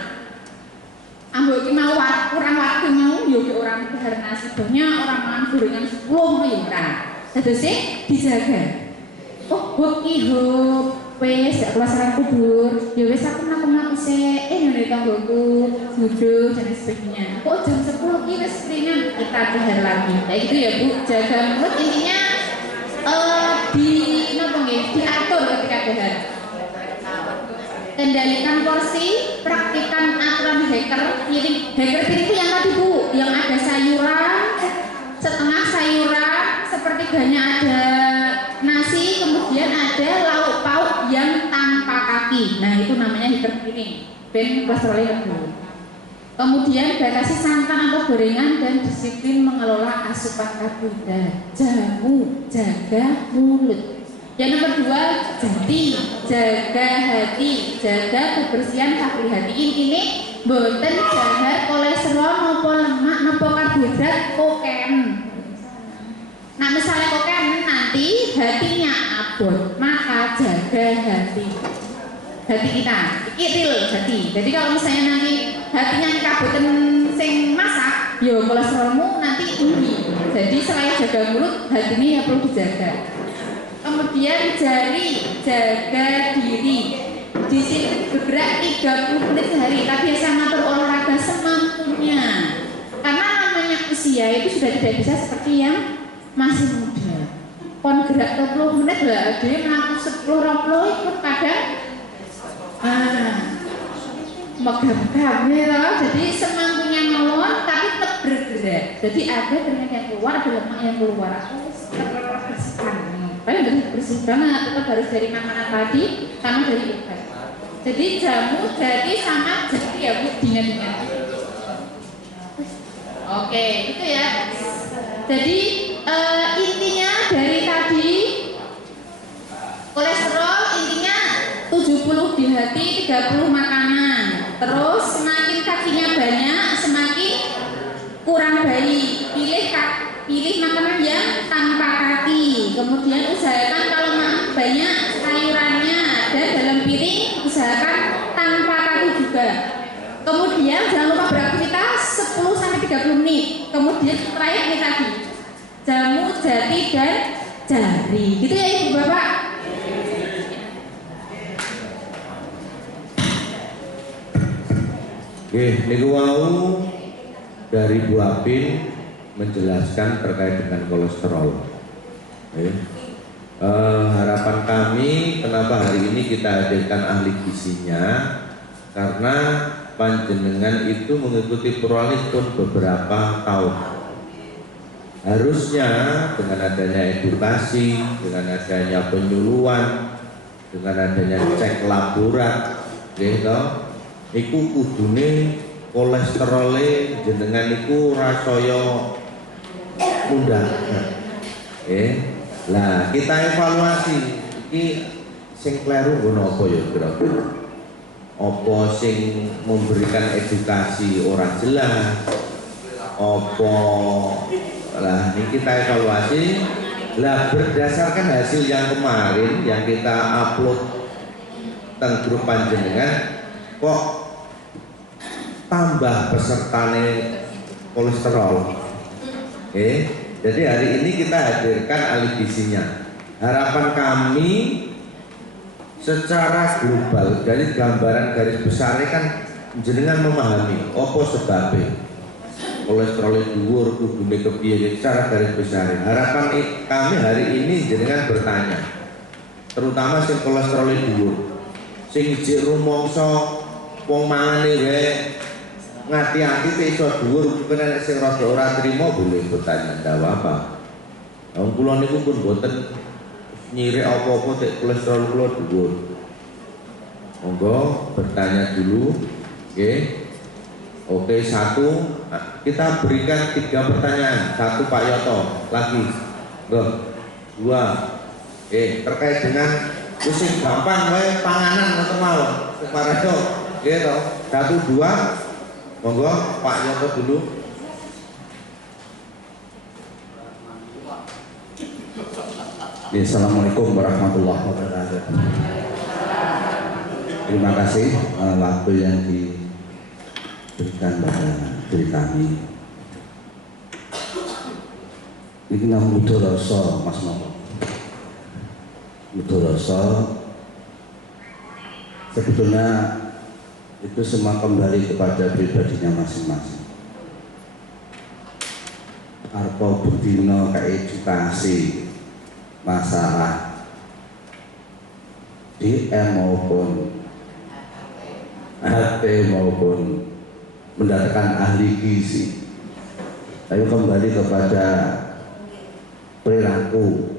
Ambo iki mau kurang waktu mau yo orang dahar nasi banyak, orang makan gorengan 10 mau yo ora. Terus dijaga. Oh, hoki hop wes gak keluar sarang kubur. Ya wes aku mlaku sik ngene tanggoku, duduk dan sebagainya. Kok jam 10 ki wis ringan kita dahar lagi. Kayak gitu ya Bu, jaga mulut intinya di napa nggih diatur ketika dahar. Kendalikan porsi, praktikan aturan Hacker. Jadi Hacker itu yang tadi Bu, yang ada sayuran, setengah sayuran, sepertiganya ada nasi, kemudian ada lauk pauk yang tanpa kaki. Nah itu namanya Hacker ini. Ben kolesterolnya dulu. Kemudian batasi santan atau gorengan dan disiplin mengelola asupan karbohidrat. Jamu, jaga mulut. Yang nomor 2, jaga hati, jaga kebersihan hati. Ini boten dahar kolesterol, nopo lemak, nopo karbohidrat, koken. Nah misalnya kok kan nanti hatinya abot, maka jaga hati kita, real hati. Jadi kalau misalnya nanti hatinya kabutan sing masak, yo kolesterolmu nanti tinggi. Jadi selain jaga mulut, hatinya ya perlu dijaga. Kemudian jari, jaga diri. Disiplin bergerak 30 menit sehari. Tapi saya ngatur olahraga semampunya. Karena namanya usia itu sudah tidak bisa seperti yang masih muda. Kon gerak 20 menit lah, dia melakukan 10-20 ikut kadang megam-megam ya. Jadi semampunya mawon tapi tetap bergerak. Jadi ada keringat yang keluar, ada lemak yang keluar. Bersihkan. Tapi bersih banget, tetap harus dari makanan tadi sama dari obat. Jadi jamu, jadi sama jadi ya Bu, dingin-dingin. Oke, itu ya. Jadi intinya dari tadi kolesterol intinya 70 di hati, 30 makanan. Terus semakin kakinya banyak, semakin kurang baik. Pilih makanan yang tanpa kaki. Kemudian usahakan kalau banyak sayurannya ada dalam piring, usahakan tanpa kaki juga. Kemudian jangan lupa beraktivitas 10-30 menit. Kemudian terakhir ini tadi jamu, jati, dan jari. Gitu ya Ibu Bapak. Oke, niku wau dari Bu Apin menjelaskan terkait dengan kolesterol. Harapan kami kenapa hari ini kita hadirkan ahli gizinya, karena panjenengan itu mengikuti Purwanis pun beberapa tahun. Harusnya dengan adanya edukasi, dengan adanya penyuluhan, dengan adanya cek laborat, gitu, iku kudune kolesterole jenengan iku rasaya mudah. Lah kita evaluasi iki sing kleru ngono apa ya kira-kira? Apa sing memberikan edukasi orang jelas? Apa lah ini kita evaluasi. Lah berdasarkan hasil yang kemarin yang kita upload teng grup panjenengan, kok tambah pesertane kolesterol. Jadi hari ini kita hadirkan ahli gizinya. Harapan kami secara global dari gambaran garis besarnya kan jenengan memahami apa sebabnya kolesterol dhuwur kudune kepiye secara garis besar. Harapan kami hari ini jenengan bertanya, terutama sing kolesterol dhuwur, sing jek rumangsa wong mangane wae ngati-ati te iso dhuwur, mungkin nek sing rada ora trima boleh bertanya ndak apa. Wong kula niku pun boten nyirik apa-apa tek kolesterol kula dhuwur. Monggo bertanya dulu, nggih. Oke, satu, kita berikan 3 pertanyaan. Satu Pak Yoto, lagi. Dua. Terkait dengan sing gampang wae panganan atau mau. Separato, gitu. 1, 2. Monggo Pak Yoto dulu. Assalamualaikum warahmatullahi wabarakatuh. Terima kasih waktu yang diberikan pada diri kami. Ini nama Mudoroso, Mas Nopo. Mudoroso sebetulnya itu semua kembali kepada pribadinya masing-masing. Arpo Budino keedukasi masalah DM maupun HP maupun mendatangkan ahli gizi. Ayo kembali kepada perilaku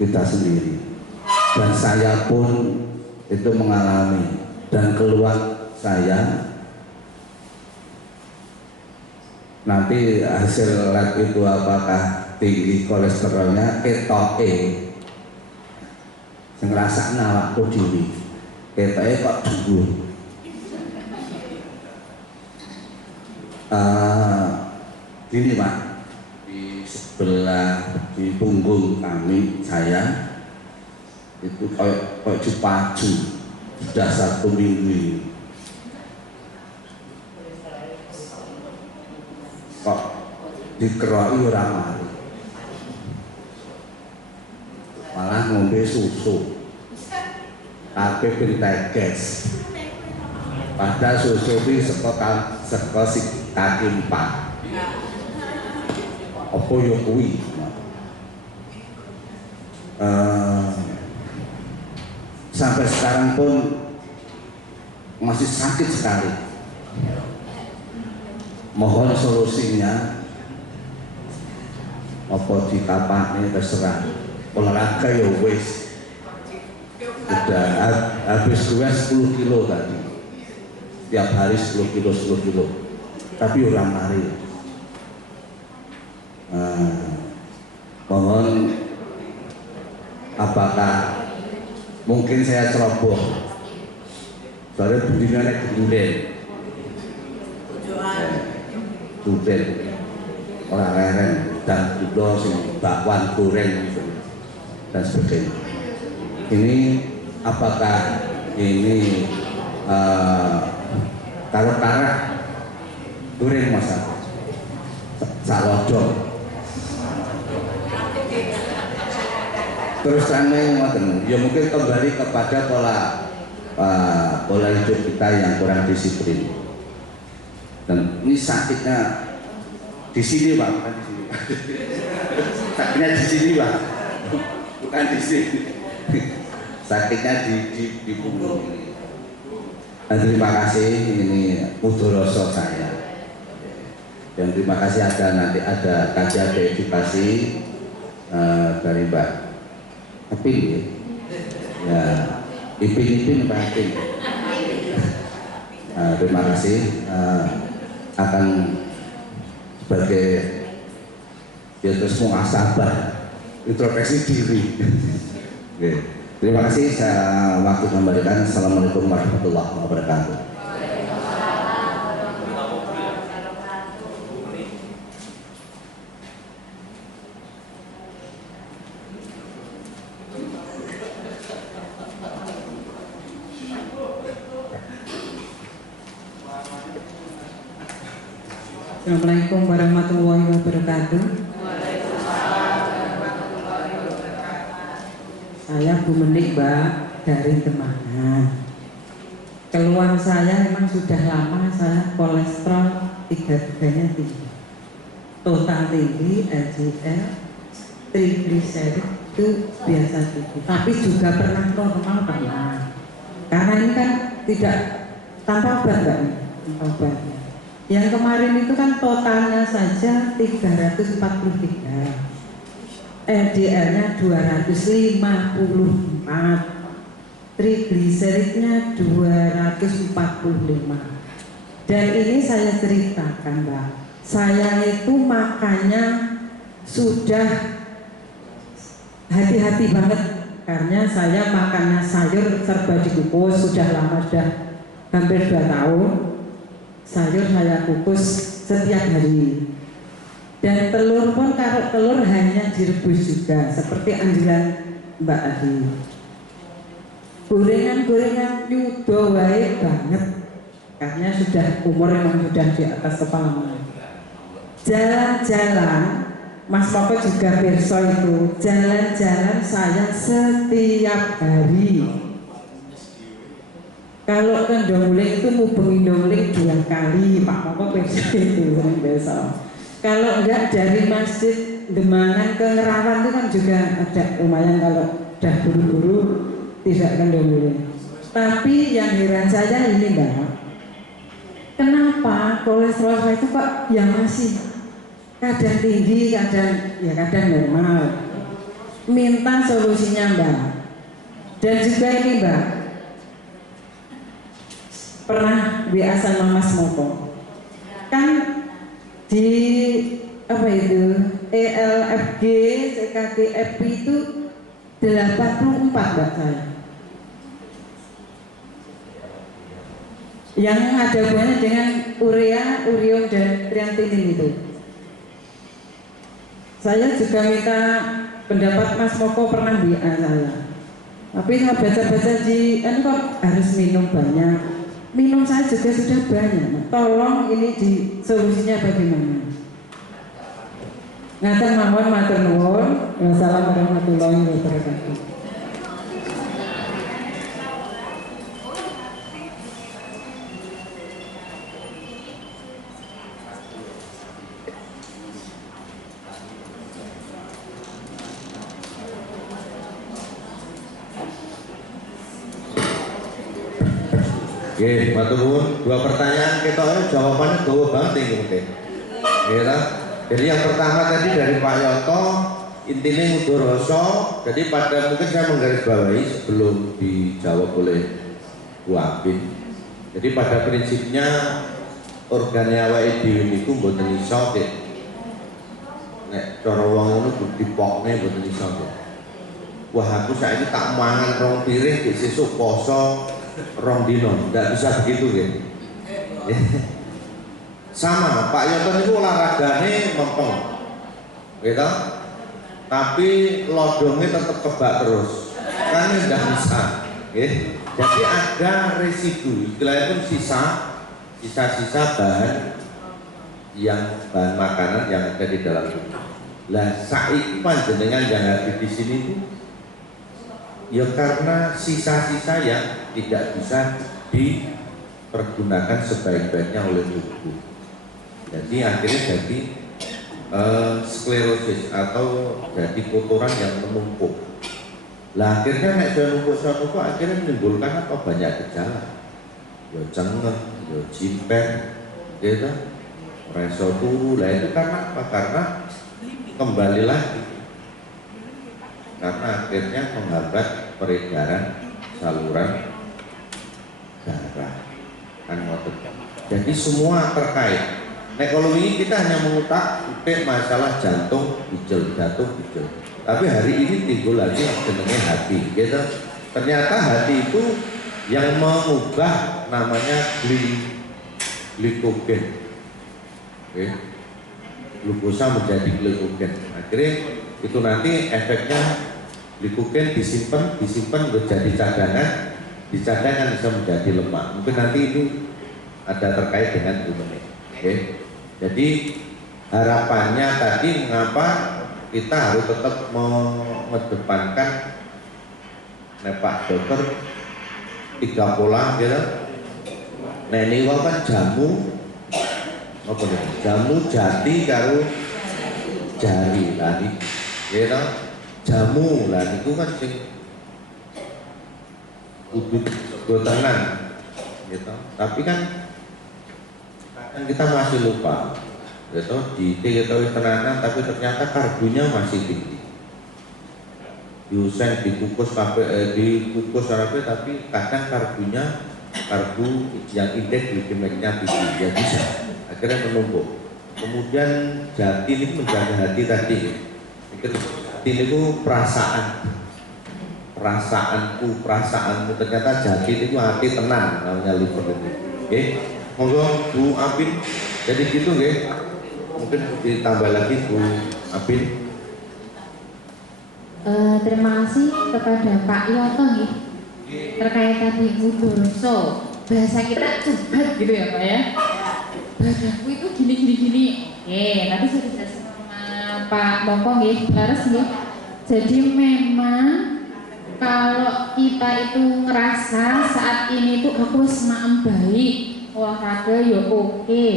kita sendiri. Dan saya pun itu mengalami, dan keluar saya nanti hasil lab itu apakah tinggi kolesterolnya ketoke sing ngrasakna waktu dhewe ketoke kok dhuwur. Gini Pak, di sebelah di punggung saya itu kayak dipaju sudah 1 minggu ini. Kok dikeroki ora mari, malah ngombe susu kabeh ben teges, padahal susu iki saka kaki 4 apa yo kuwi. Sampai sekarang pun masih sakit sekali. Mohon solusinya apa ditapakne terserah. Olahraga ya wis udah habis gue 10 kilo tadi, tiap hari 10 kilo, tapi orang mari. Mohon, apakah mungkin saya ceroboh soalnya bunyinya naik duden orang leren dan juga bakwan goreng gitu dan sebagainya. Ini apakah ini taruh-taruh goreng masak salodong terus aneh ngoten, ya mungkin kembali kepada pola hidup kita yang kurang disiplin. Dan ini sakitnya di sini Pak, bukan di sini. Sakitnya di sini Pak, bukan di sini. Sakitnya di punggung ini. Dan terima kasih, ini mudoroso saya. Dan terima kasih nanti ada kajian edukasi dari Mbak Ipin ya, Ipin Pak Ipin. Terima kasih akan sebagai ya terus muhasabah introspeksi diri. Oke. Terima kasih, saya waktu kembalikan. Assalamualaikum warahmatullahi wabarakatuh. Assalamualaikum warahmatullahi wabarakatuh. Saya Bu Menik Mbak dari Temanggung. Keluhan saya memang sudah lama, saya kolesterol 3-3-nya tinggi, total tinggi, LDL, triglycerid itu biasa tinggi, tapi juga pernah normal pernah. Karena ini kan tidak tanpa obat Mbak, tanpa obatnya. Yang kemarin itu kan totalnya saja 343, LDL-nya 254, triglyceridnya 245. Dan ini saya ceritakan Mbak, saya itu makannya sudah hati-hati banget, karena saya makannya sayur serba dikukus, sudah lama, sudah hampir 2 tahun. Sayur saya kukus setiap hari. Dan telur pun, kalau telur hanya direbus juga, seperti anjuran Mbak Adi. Gorengan-gorengan nyudo wae banget, karena sudah umur memang sudah di atas kepala. Jalan-jalan, Mas Papa juga perso itu, jalan-jalan saya setiap hari. Kalau kan Donguling itu mubeng Donguling 2 kali, Pak Papa perso itu sering besok. Kalau enggak dari Masjid Demangan ke Ngerawan itu kan juga ada lumayan, kalau udah buru-buru tidak kan Donguling. Tapi yang heran saya ini Mbak, kenapa kolesterol saya itu kok yang masih kadang tinggi, kadang normal. Minta solusinya Mbak. Dan juga ini Mbak, pernah WA sama Mas Moko, kan di apa itu ELFG, CKG-FP itu 84 Mbak saya. Yang ada hubungannya dengan urea, urium dan kreatinin itu. Saya juga minta pendapat Mas Moko pernah di saya. Tapi saya baca-baca di kok harus minum banyak. Minum saya juga sudah banyak. Nah, tolong ini di solusinya bagaimana? Ngaten mawon matur nuwun. Wassalamualaikum warahmatullahi wabarakatuh. Oke, matur nuwun. Dua pertanyaan kita jawabannya gawa banget ini mungkin. Ya, jadi yang pertama tadi dari Pak Yoto, intinya ngudur rasa. Jadi pada mungkin saya menggarisbawahi sebelum dijawab oleh Bu Apin. Jadi pada prinsipnya organe awake dhewe niku mboten iso nek cara wong ngono dipokne mboten iso. Wah, aku saiki tak mangan rong piring di sesuk poso rong dino, nggak bisa begitu gitu. Sama Pak Yoto itu olahraganya mempeng, gitu. Tapi lodongnya tetap kebak terus, kan nggak bisa. Gitu. Jadi ada residu, istilahnya pun sisa-sisa bahan makanan yang ada di dalam tubuh. Lah saiki panjenengan yang ada di sini itu ya karena sisa-sisa yang tidak bisa dipergunakan sebaik-baiknya oleh tubuh. Jadi akhirnya jadi sklerosis atau jadi kotoran yang menumpuk. Lah akhirnya nek numpuk akhirnya menimbulkan apa banyak gejala. Ya cengeng, ya jimper, gitu. Reso turu. Lah itu karena apa? Karena kembali lagi. Karena akhirnya menghambat peredaran saluran darah. Kan ngoten. Jadi semua terkait. Nah kalau ini kita hanya mengutak masalah jantung hijau. Tapi hari ini timbul lagi jenenge hati, gitu. Ternyata hati itu yang mengubah namanya glikogen. Oke. Glukosa menjadi glikogen. Akhirnya itu nanti efeknya glikogen disimpan menjadi cadangan, di cadangan bisa menjadi lemak. Mungkin nanti itu ada terkait dengan glukogen. Oke. Jadi harapannya tadi mengapa kita harus tetap mengedepankan Pak Dokter 3 pola gitu. Nah ini kan jamu apa nih? Jamu jati karo jari lagi, gitu. Jamu lah itu kan sing kudu tenan, gitu. Tapi kan kita masih lupa, gitu. Diketahui tenanan, tapi ternyata karbonya masih tinggi. Diusen dikukus tapi kadang karbo yang indeks glikemiknya tinggi, ya bisa. Akhirnya menumpuk. Kemudian jati ini menjaga hati tadi. Hati itu perasaanmu ternyata jati itu hati tenang namanya liver itu. Oke, monggo Bu Apin. Jadi gitu nggih. Mungkin ditambah lagi Bu Apin. Terima kasih kepada Pak Yoto nih terkait tadi mudoroso. Bahasa kita cepat gitu ya Pak ya. Badanku itu gini. Tadi saya dijelasin sama Pak Moko nih, laras nih. Jadi memang kalau kita itu ngerasa saat ini tuh aku semaem baik, olahraga ya oke.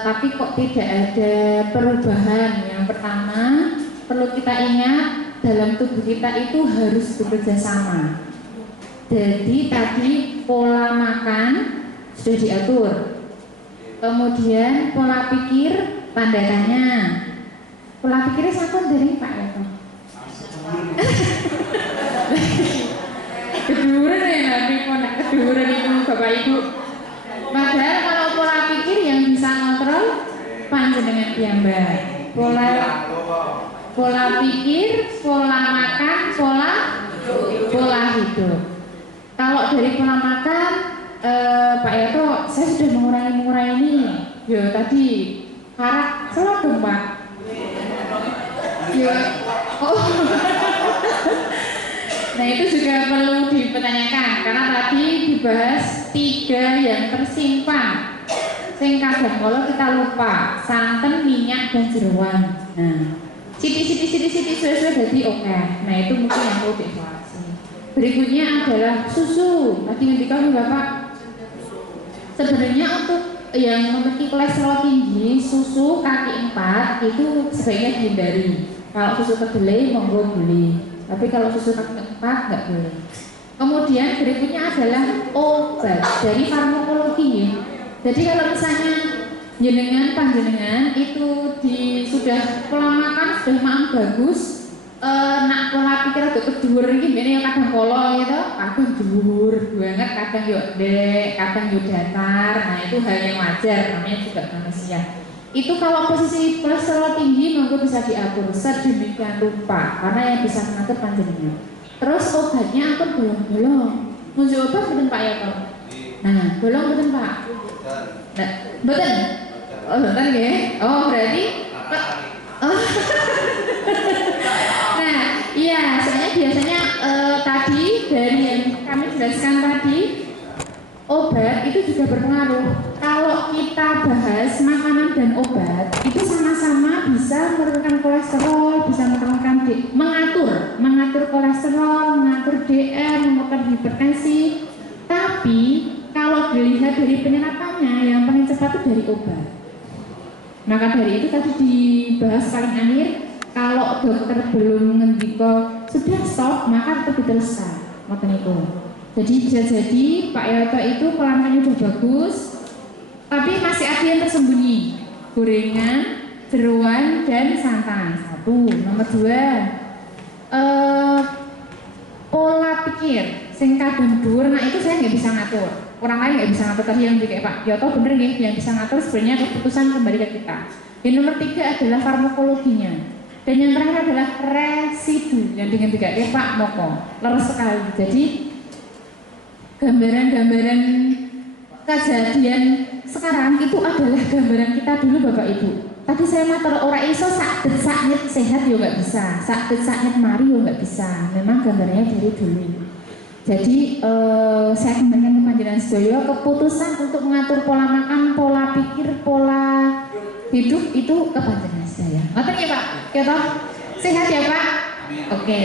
Tapi kok tidak ada perubahan. Yang pertama perlu kita ingat dalam tubuh kita itu harus bekerja sama. Jadi tadi pola makan sudah diatur. Kemudian pola pikir tanda tanya. Pola pikirnya sakon dari Pak Yoto. Keduren ya nanti keduren itu Bapak Ibu. Padahal kalau pola pikir yang bisa ngontrol panjenengan piyambak. Pola pikir, pola makan, pola hidup. Kalau dari pola makan, Pak Yoto, saya sudah mengurangi ini. Ya tadi karak selodong Pak. Ya Oh. Nah itu juga perlu dipertanyakan karena tadi dibahas 3 yang tersimpan. Sing kadang kalau kita lupa santan, minyak, dan jeroan. Nah, siti sudah jadi oke. Nah itu mungkin yang perlu dievaluasi. Berikutnya adalah susu. Tadi ketika Bapak sebenarnya untuk yang memiliki kolesterol tinggi, susu kaki 4 itu sebaiknya dihindari. Kalau susu kedelai monggo boleh, tapi kalau susu kaki 4 nggak boleh. Kemudian berikutnya adalah obat dari farmakologi ya. Jadi kalau misalnya panjenengan itu sudah pola makan sudah makan bagus, nak pola pikir agak kedur ini yang kadang kolong gitu, kadang dhuwur banget, kadang yo ndek, kadang yo datar. Nah itu hal yang wajar, namanya juga manusia. Itu kalau posisi kolesterol tinggi monggo bisa diatur sedemikian rupa karena yang bisa mengatur panjenengan. Terus obatnya ampun bolong-bolong. Muncul obat betul Pak ya Pak? Nah bolong betul Pak. Nah, betul. Oh betul ya. Oh berarti. Oh. Nah iya sebenarnya biasanya tadi dari yang kami jelaskan tadi obat itu juga berpengaruh. Kalau kita bahas makanan dan obat itu sama-sama bisa menurunkan kolesterol, bisa mengatur kolesterol, mengatur DR, mengatur hipertensi. Tapi kalau dilihat dari penyerapannya yang paling cepat itu dari obat. Maka dari itu tadi dibahas paling akhir, kalau dokter belum ngendiko sudah stop maka tetap diteruskan. Jadi bisa jadi Pak Yoto itu pelanggannya udah bagus, tapi masih ada yang tersembunyi, gorengan, jeroan, dan santan. 1. Nomor 2, pola pikir sing kadang dhuwur, nah itu saya nggak bisa ngatur. Orang lain nggak bisa ngatur, tadi yang kayak Pak Yoto bener nih, yang bisa ngatur sebenarnya keputusan kembali ke kita. Yang nomor 3 adalah farmakologinya. Dan yang terakhir adalah residu yang dengan kayak Pak Moko. Leres sekali. Jadi gambaran-gambaran kejadian sekarang itu adalah gambaran kita dulu Bapak Ibu. Tadi saya matur ora iso sak det sehat yo nggak bisa, sak det mari yo nggak bisa. Memang gambarnya dari dulu. Jadi saya kembalikan ke panjenengan sedaya, keputusan untuk mengatur pola makan, pola pikir, pola hidup itu ke panjenengan sedaya. Ngoten ya Pak? Ya toh? Sehat ya Pak? Oke.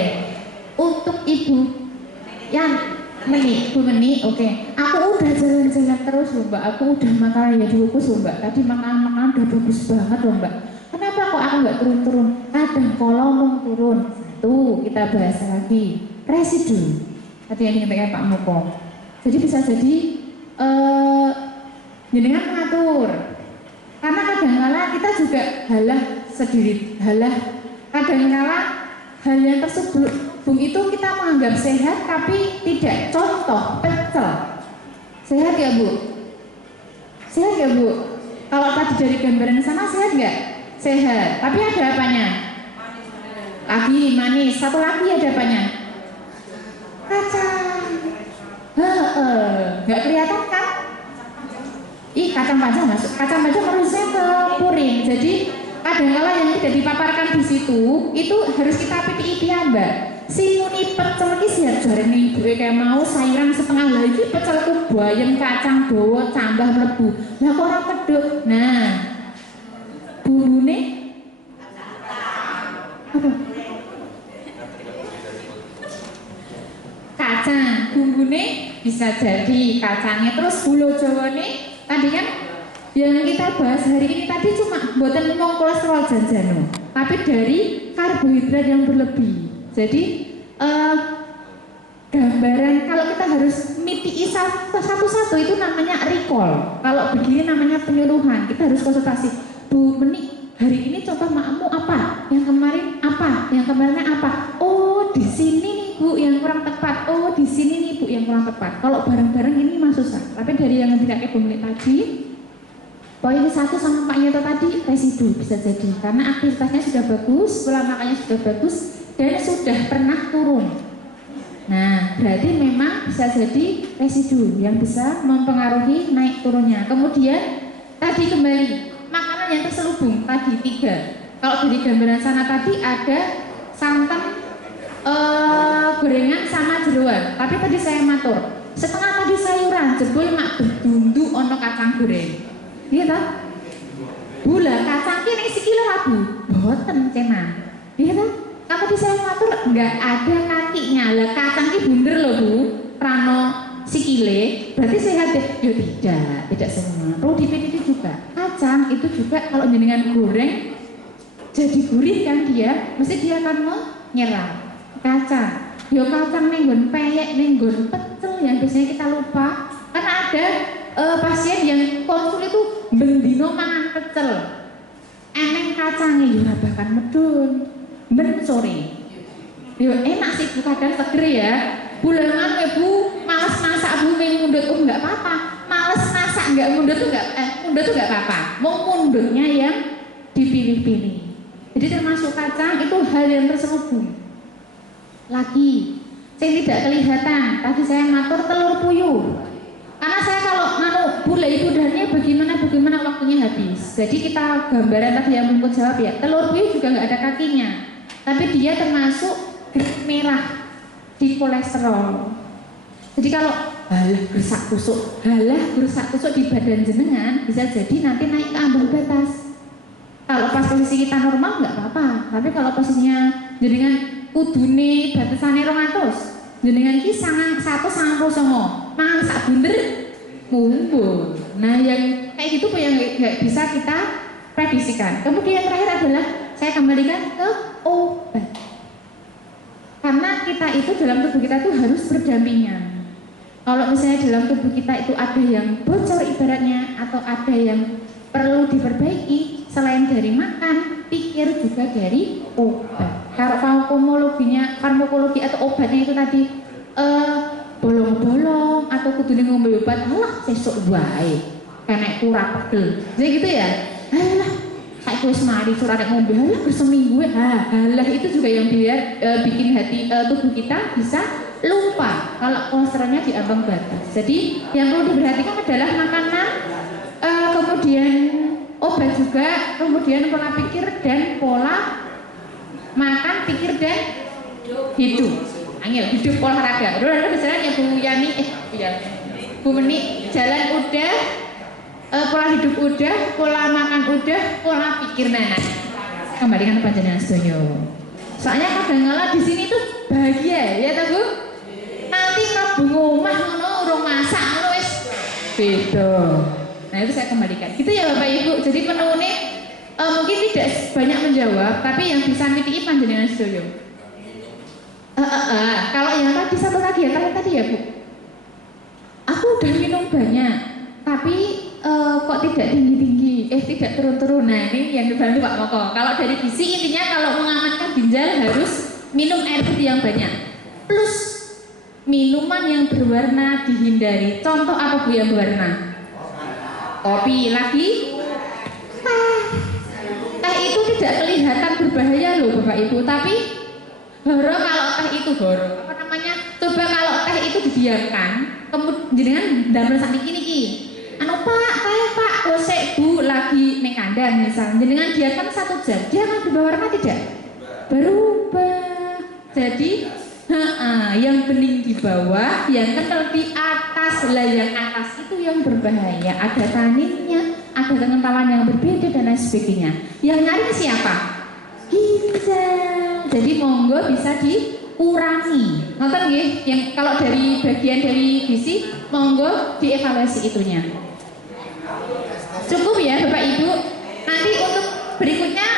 Untuk Ibu yang Bu Meni, oke. Aku udah jalan-jalan terus loh Mbak. Aku udah makan ya diukus loh Mbak. Tadi makanan udah bagus banget loh Mbak. Kenapa kok aku nggak turun-turun? Kadang kolong turun. 1, kita bahas lagi. Residu. Tadi yang dikatakan Pak Moko. Jadi bisa jadi jenengan mengatur. Karena kadang-kala kita juga kadang-kala hal yang tersebut itu kita menganggap sehat tapi tidak. Contoh pecel, sehat ya Bu? Sehat ya Bu? Kalau tadi dari gambaran sana sehat nggak? Sehat, tapi ada apanya? Lagi manis, satu lagi ada apanya? Kacang. Nggak kelihatan kan? Ih kacang panjang masuk, kacang panjang harusnya ke puring. Jadi kadang-kala yang tidak dipaparkan di situ itu harus kita piti Mbak. Si muni pecel iki siap jarene ibu kayak mau sayuran setengah lagi pecelku bayam kacang dawa tambah mlebu. Lah kok ora pedhot. Nah. Bumbune apa? Kacang, bumbune bisa jadi kacangnya, terus gula jawane tadi kan yang kita bahas hari ini tadi cuma buatan ngomong kolesterol janjano, tapi dari karbohidrat yang berlebih. Jadi gambaran kalau kita harus miti satu-satu itu namanya recall. Kalau begini namanya penyuluhan. Kita harus konsultasi. Bu Meni, hari ini contoh makmu apa? Yang kemarin apa? Yang kemarinnya apa? Oh di sini nih Bu yang kurang tepat. Oh di sini nih Bu yang kurang tepat. Kalau bareng-bareng ini mah susah. Tapi dari yang tidak kayak Bu Meni tadi, poin 1 sama Pak Nyoto tadi residu bisa jadi karena aktivitasnya sudah bagus, pola makannya sudah bagus dan sudah pernah turun. Nah, berarti memang bisa jadi residu yang bisa mempengaruhi naik turunnya. Kemudian tadi kembali makanan yang terselubung tadi 3. Kalau dari gambaran sana tadi ada santan, gorengan sama jeroan. Tapi tadi saya matur, setengah tadi sayuran, jebul mak berdundu ono kacang goreng. Iya toh? Gula kacang kini sikile rabu, boten cenan. Iya toh? Kalau tadi saya matur nggak ada kakinya, lah kacang ki bunder loh Bu, rano sikile, berarti sehat ya? Ya tidak semua. Perlu dipilih juga. Kacang itu juga kalau jenengan goreng jadi gurih kan dia, mesti dia akan menyerap. Kacang, yo kacang nenggon peyek, nenggon pecel yang biasanya kita lupa. Karena ada pasien yang konsul itu bendino mangan pecel, eneng kacangnya yo bahkan medun, ben sore. Yo enak sih Bu, kadang seger ya. Bulangan Bu, males masak Bu, mundut enggak apa-apa. Males masak enggak mundut tuh enggak apa-apa. Mau mundutnya yang dipilih-pilih. Jadi termasuk kacang itu hal yang terselubung. Lagi, saya tidak kelihatan. Tadi saya matur telur puyuh. Karena saya kalau bulai budarnya bagaimana waktunya habis. Jadi kita gambaran tadi yang Bungkus jawab ya. Telur puyuh juga nggak ada kakinya. Tapi dia termasuk grade merah di kolesterol. Jadi kalau halah gersak tusuk di badan jenengan bisa jadi nanti naik ke ambang batas. Kalau pas posisi kita normal nggak apa-apa, tapi kalau posisinya jenengan kudune batasane 200, jenengan ki 199, mangan sak bunder mumbul. Nah yang kayak gitu yang nggak bisa kita prediksikan. Kemudian yang terakhir adalah saya kembalikan ke obat. Karena kita itu dalam tubuh kita itu harus berdampingan. Kalau misalnya dalam tubuh kita itu ada yang bocor ibaratnya atau ada yang perlu diperbaiki, selain dari makan, pikir juga dari obat. Kalau farmakologi atau obatnya itu tadi bolong-bolong atau kudu ngombe obat, alah sesuk wae. Kena kurang pegel. Jadi gitu ya. Alah, saya wis mari surat ngombe alah berseminggu alah itu juga yang bikin hati tubuh kita bisa lupa kalau kolesterolnya di ambang batas. Jadi yang perlu diperhatikan adalah makanan, kemudian obat juga, kemudian pola pikir dan pola makan, pikir dan hidup. Angel, hidup olahraga. Udah misalnya Bu Yani, Bu Meni, jalan udah, pola hidup udah, pola makan udah, pola pikir nana. Kembalikan panjenengan sedoyo. Soalnya kadang-kala di sini tuh bahagia ya ta Bu? Nanti mlebu omah ngono urung masak ngono wis beda. Nah itu saya kembalikan. Gitu ya Bapak Ibu. Jadi penuhnya mungkin tidak banyak menjawab, tapi yang bisa mitiki panjenengan sedoyo. Kalau yang tadi satu lagi ya tadi ya Bu. Aku udah minum banyak, tapi kok tidak tinggi-tinggi, tidak turun-turun. Nah ini yang dibantu Pak Moko. Kalau dari gizi intinya kalau mengamankan ginjal harus minum air putih yang banyak. Plus minuman yang berwarna dihindari. Contoh apa Bu yang berwarna? Kopi lagi. Teh itu tidak kelihatan berbahaya loh Bapak Ibu, tapi horo kalau teh itu horo. Apa namanya? Coba kalau teh itu didiamkan, kemudian damel sakniki niki. Anu Pak, gosek Bu lagi ning kandang misalnya. Jenengan diamkan 1 jam, dia akan berubah warna tidak? Berubah. Jadi yang bening di bawah, yang kental di atas. Lah yang atas itu yang berbahaya. Ada taninnya, ada kekentalan yang berbeda dan lain sebagainya. Yang nyari siapa? Ginjal. Jadi monggo bisa dikurangi. Nonton nggih? Yang kalau dari bagian dari gizi, monggo dievaluasi itunya. Cukup ya Bapak Ibu. Nanti untuk berikutnya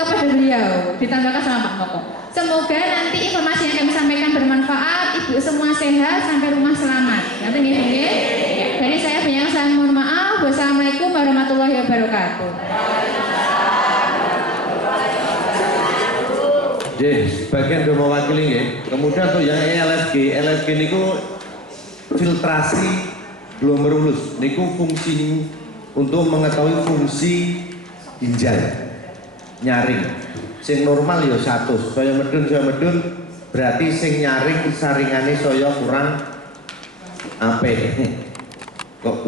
kepada beliau ditambahkan sama Pak Moko. Semoga nanti informasi yang kami sampaikan bermanfaat. Ibu semua sehat sampai rumah selamat. Nanti nggih. Dari saya banyak saya mohon maaf. Wassalamualaikum warahmatullahi wabarakatuh. Jadi sebagian sudah mewakili ya. Kemudian untuk yang LSG niku filtrasi belum merulus. Niku fungsi untuk mengetahui fungsi ginjal nyaring. Sing normal ya 100, saya medun berarti sing nyaring saringane saya kurang apik. Kok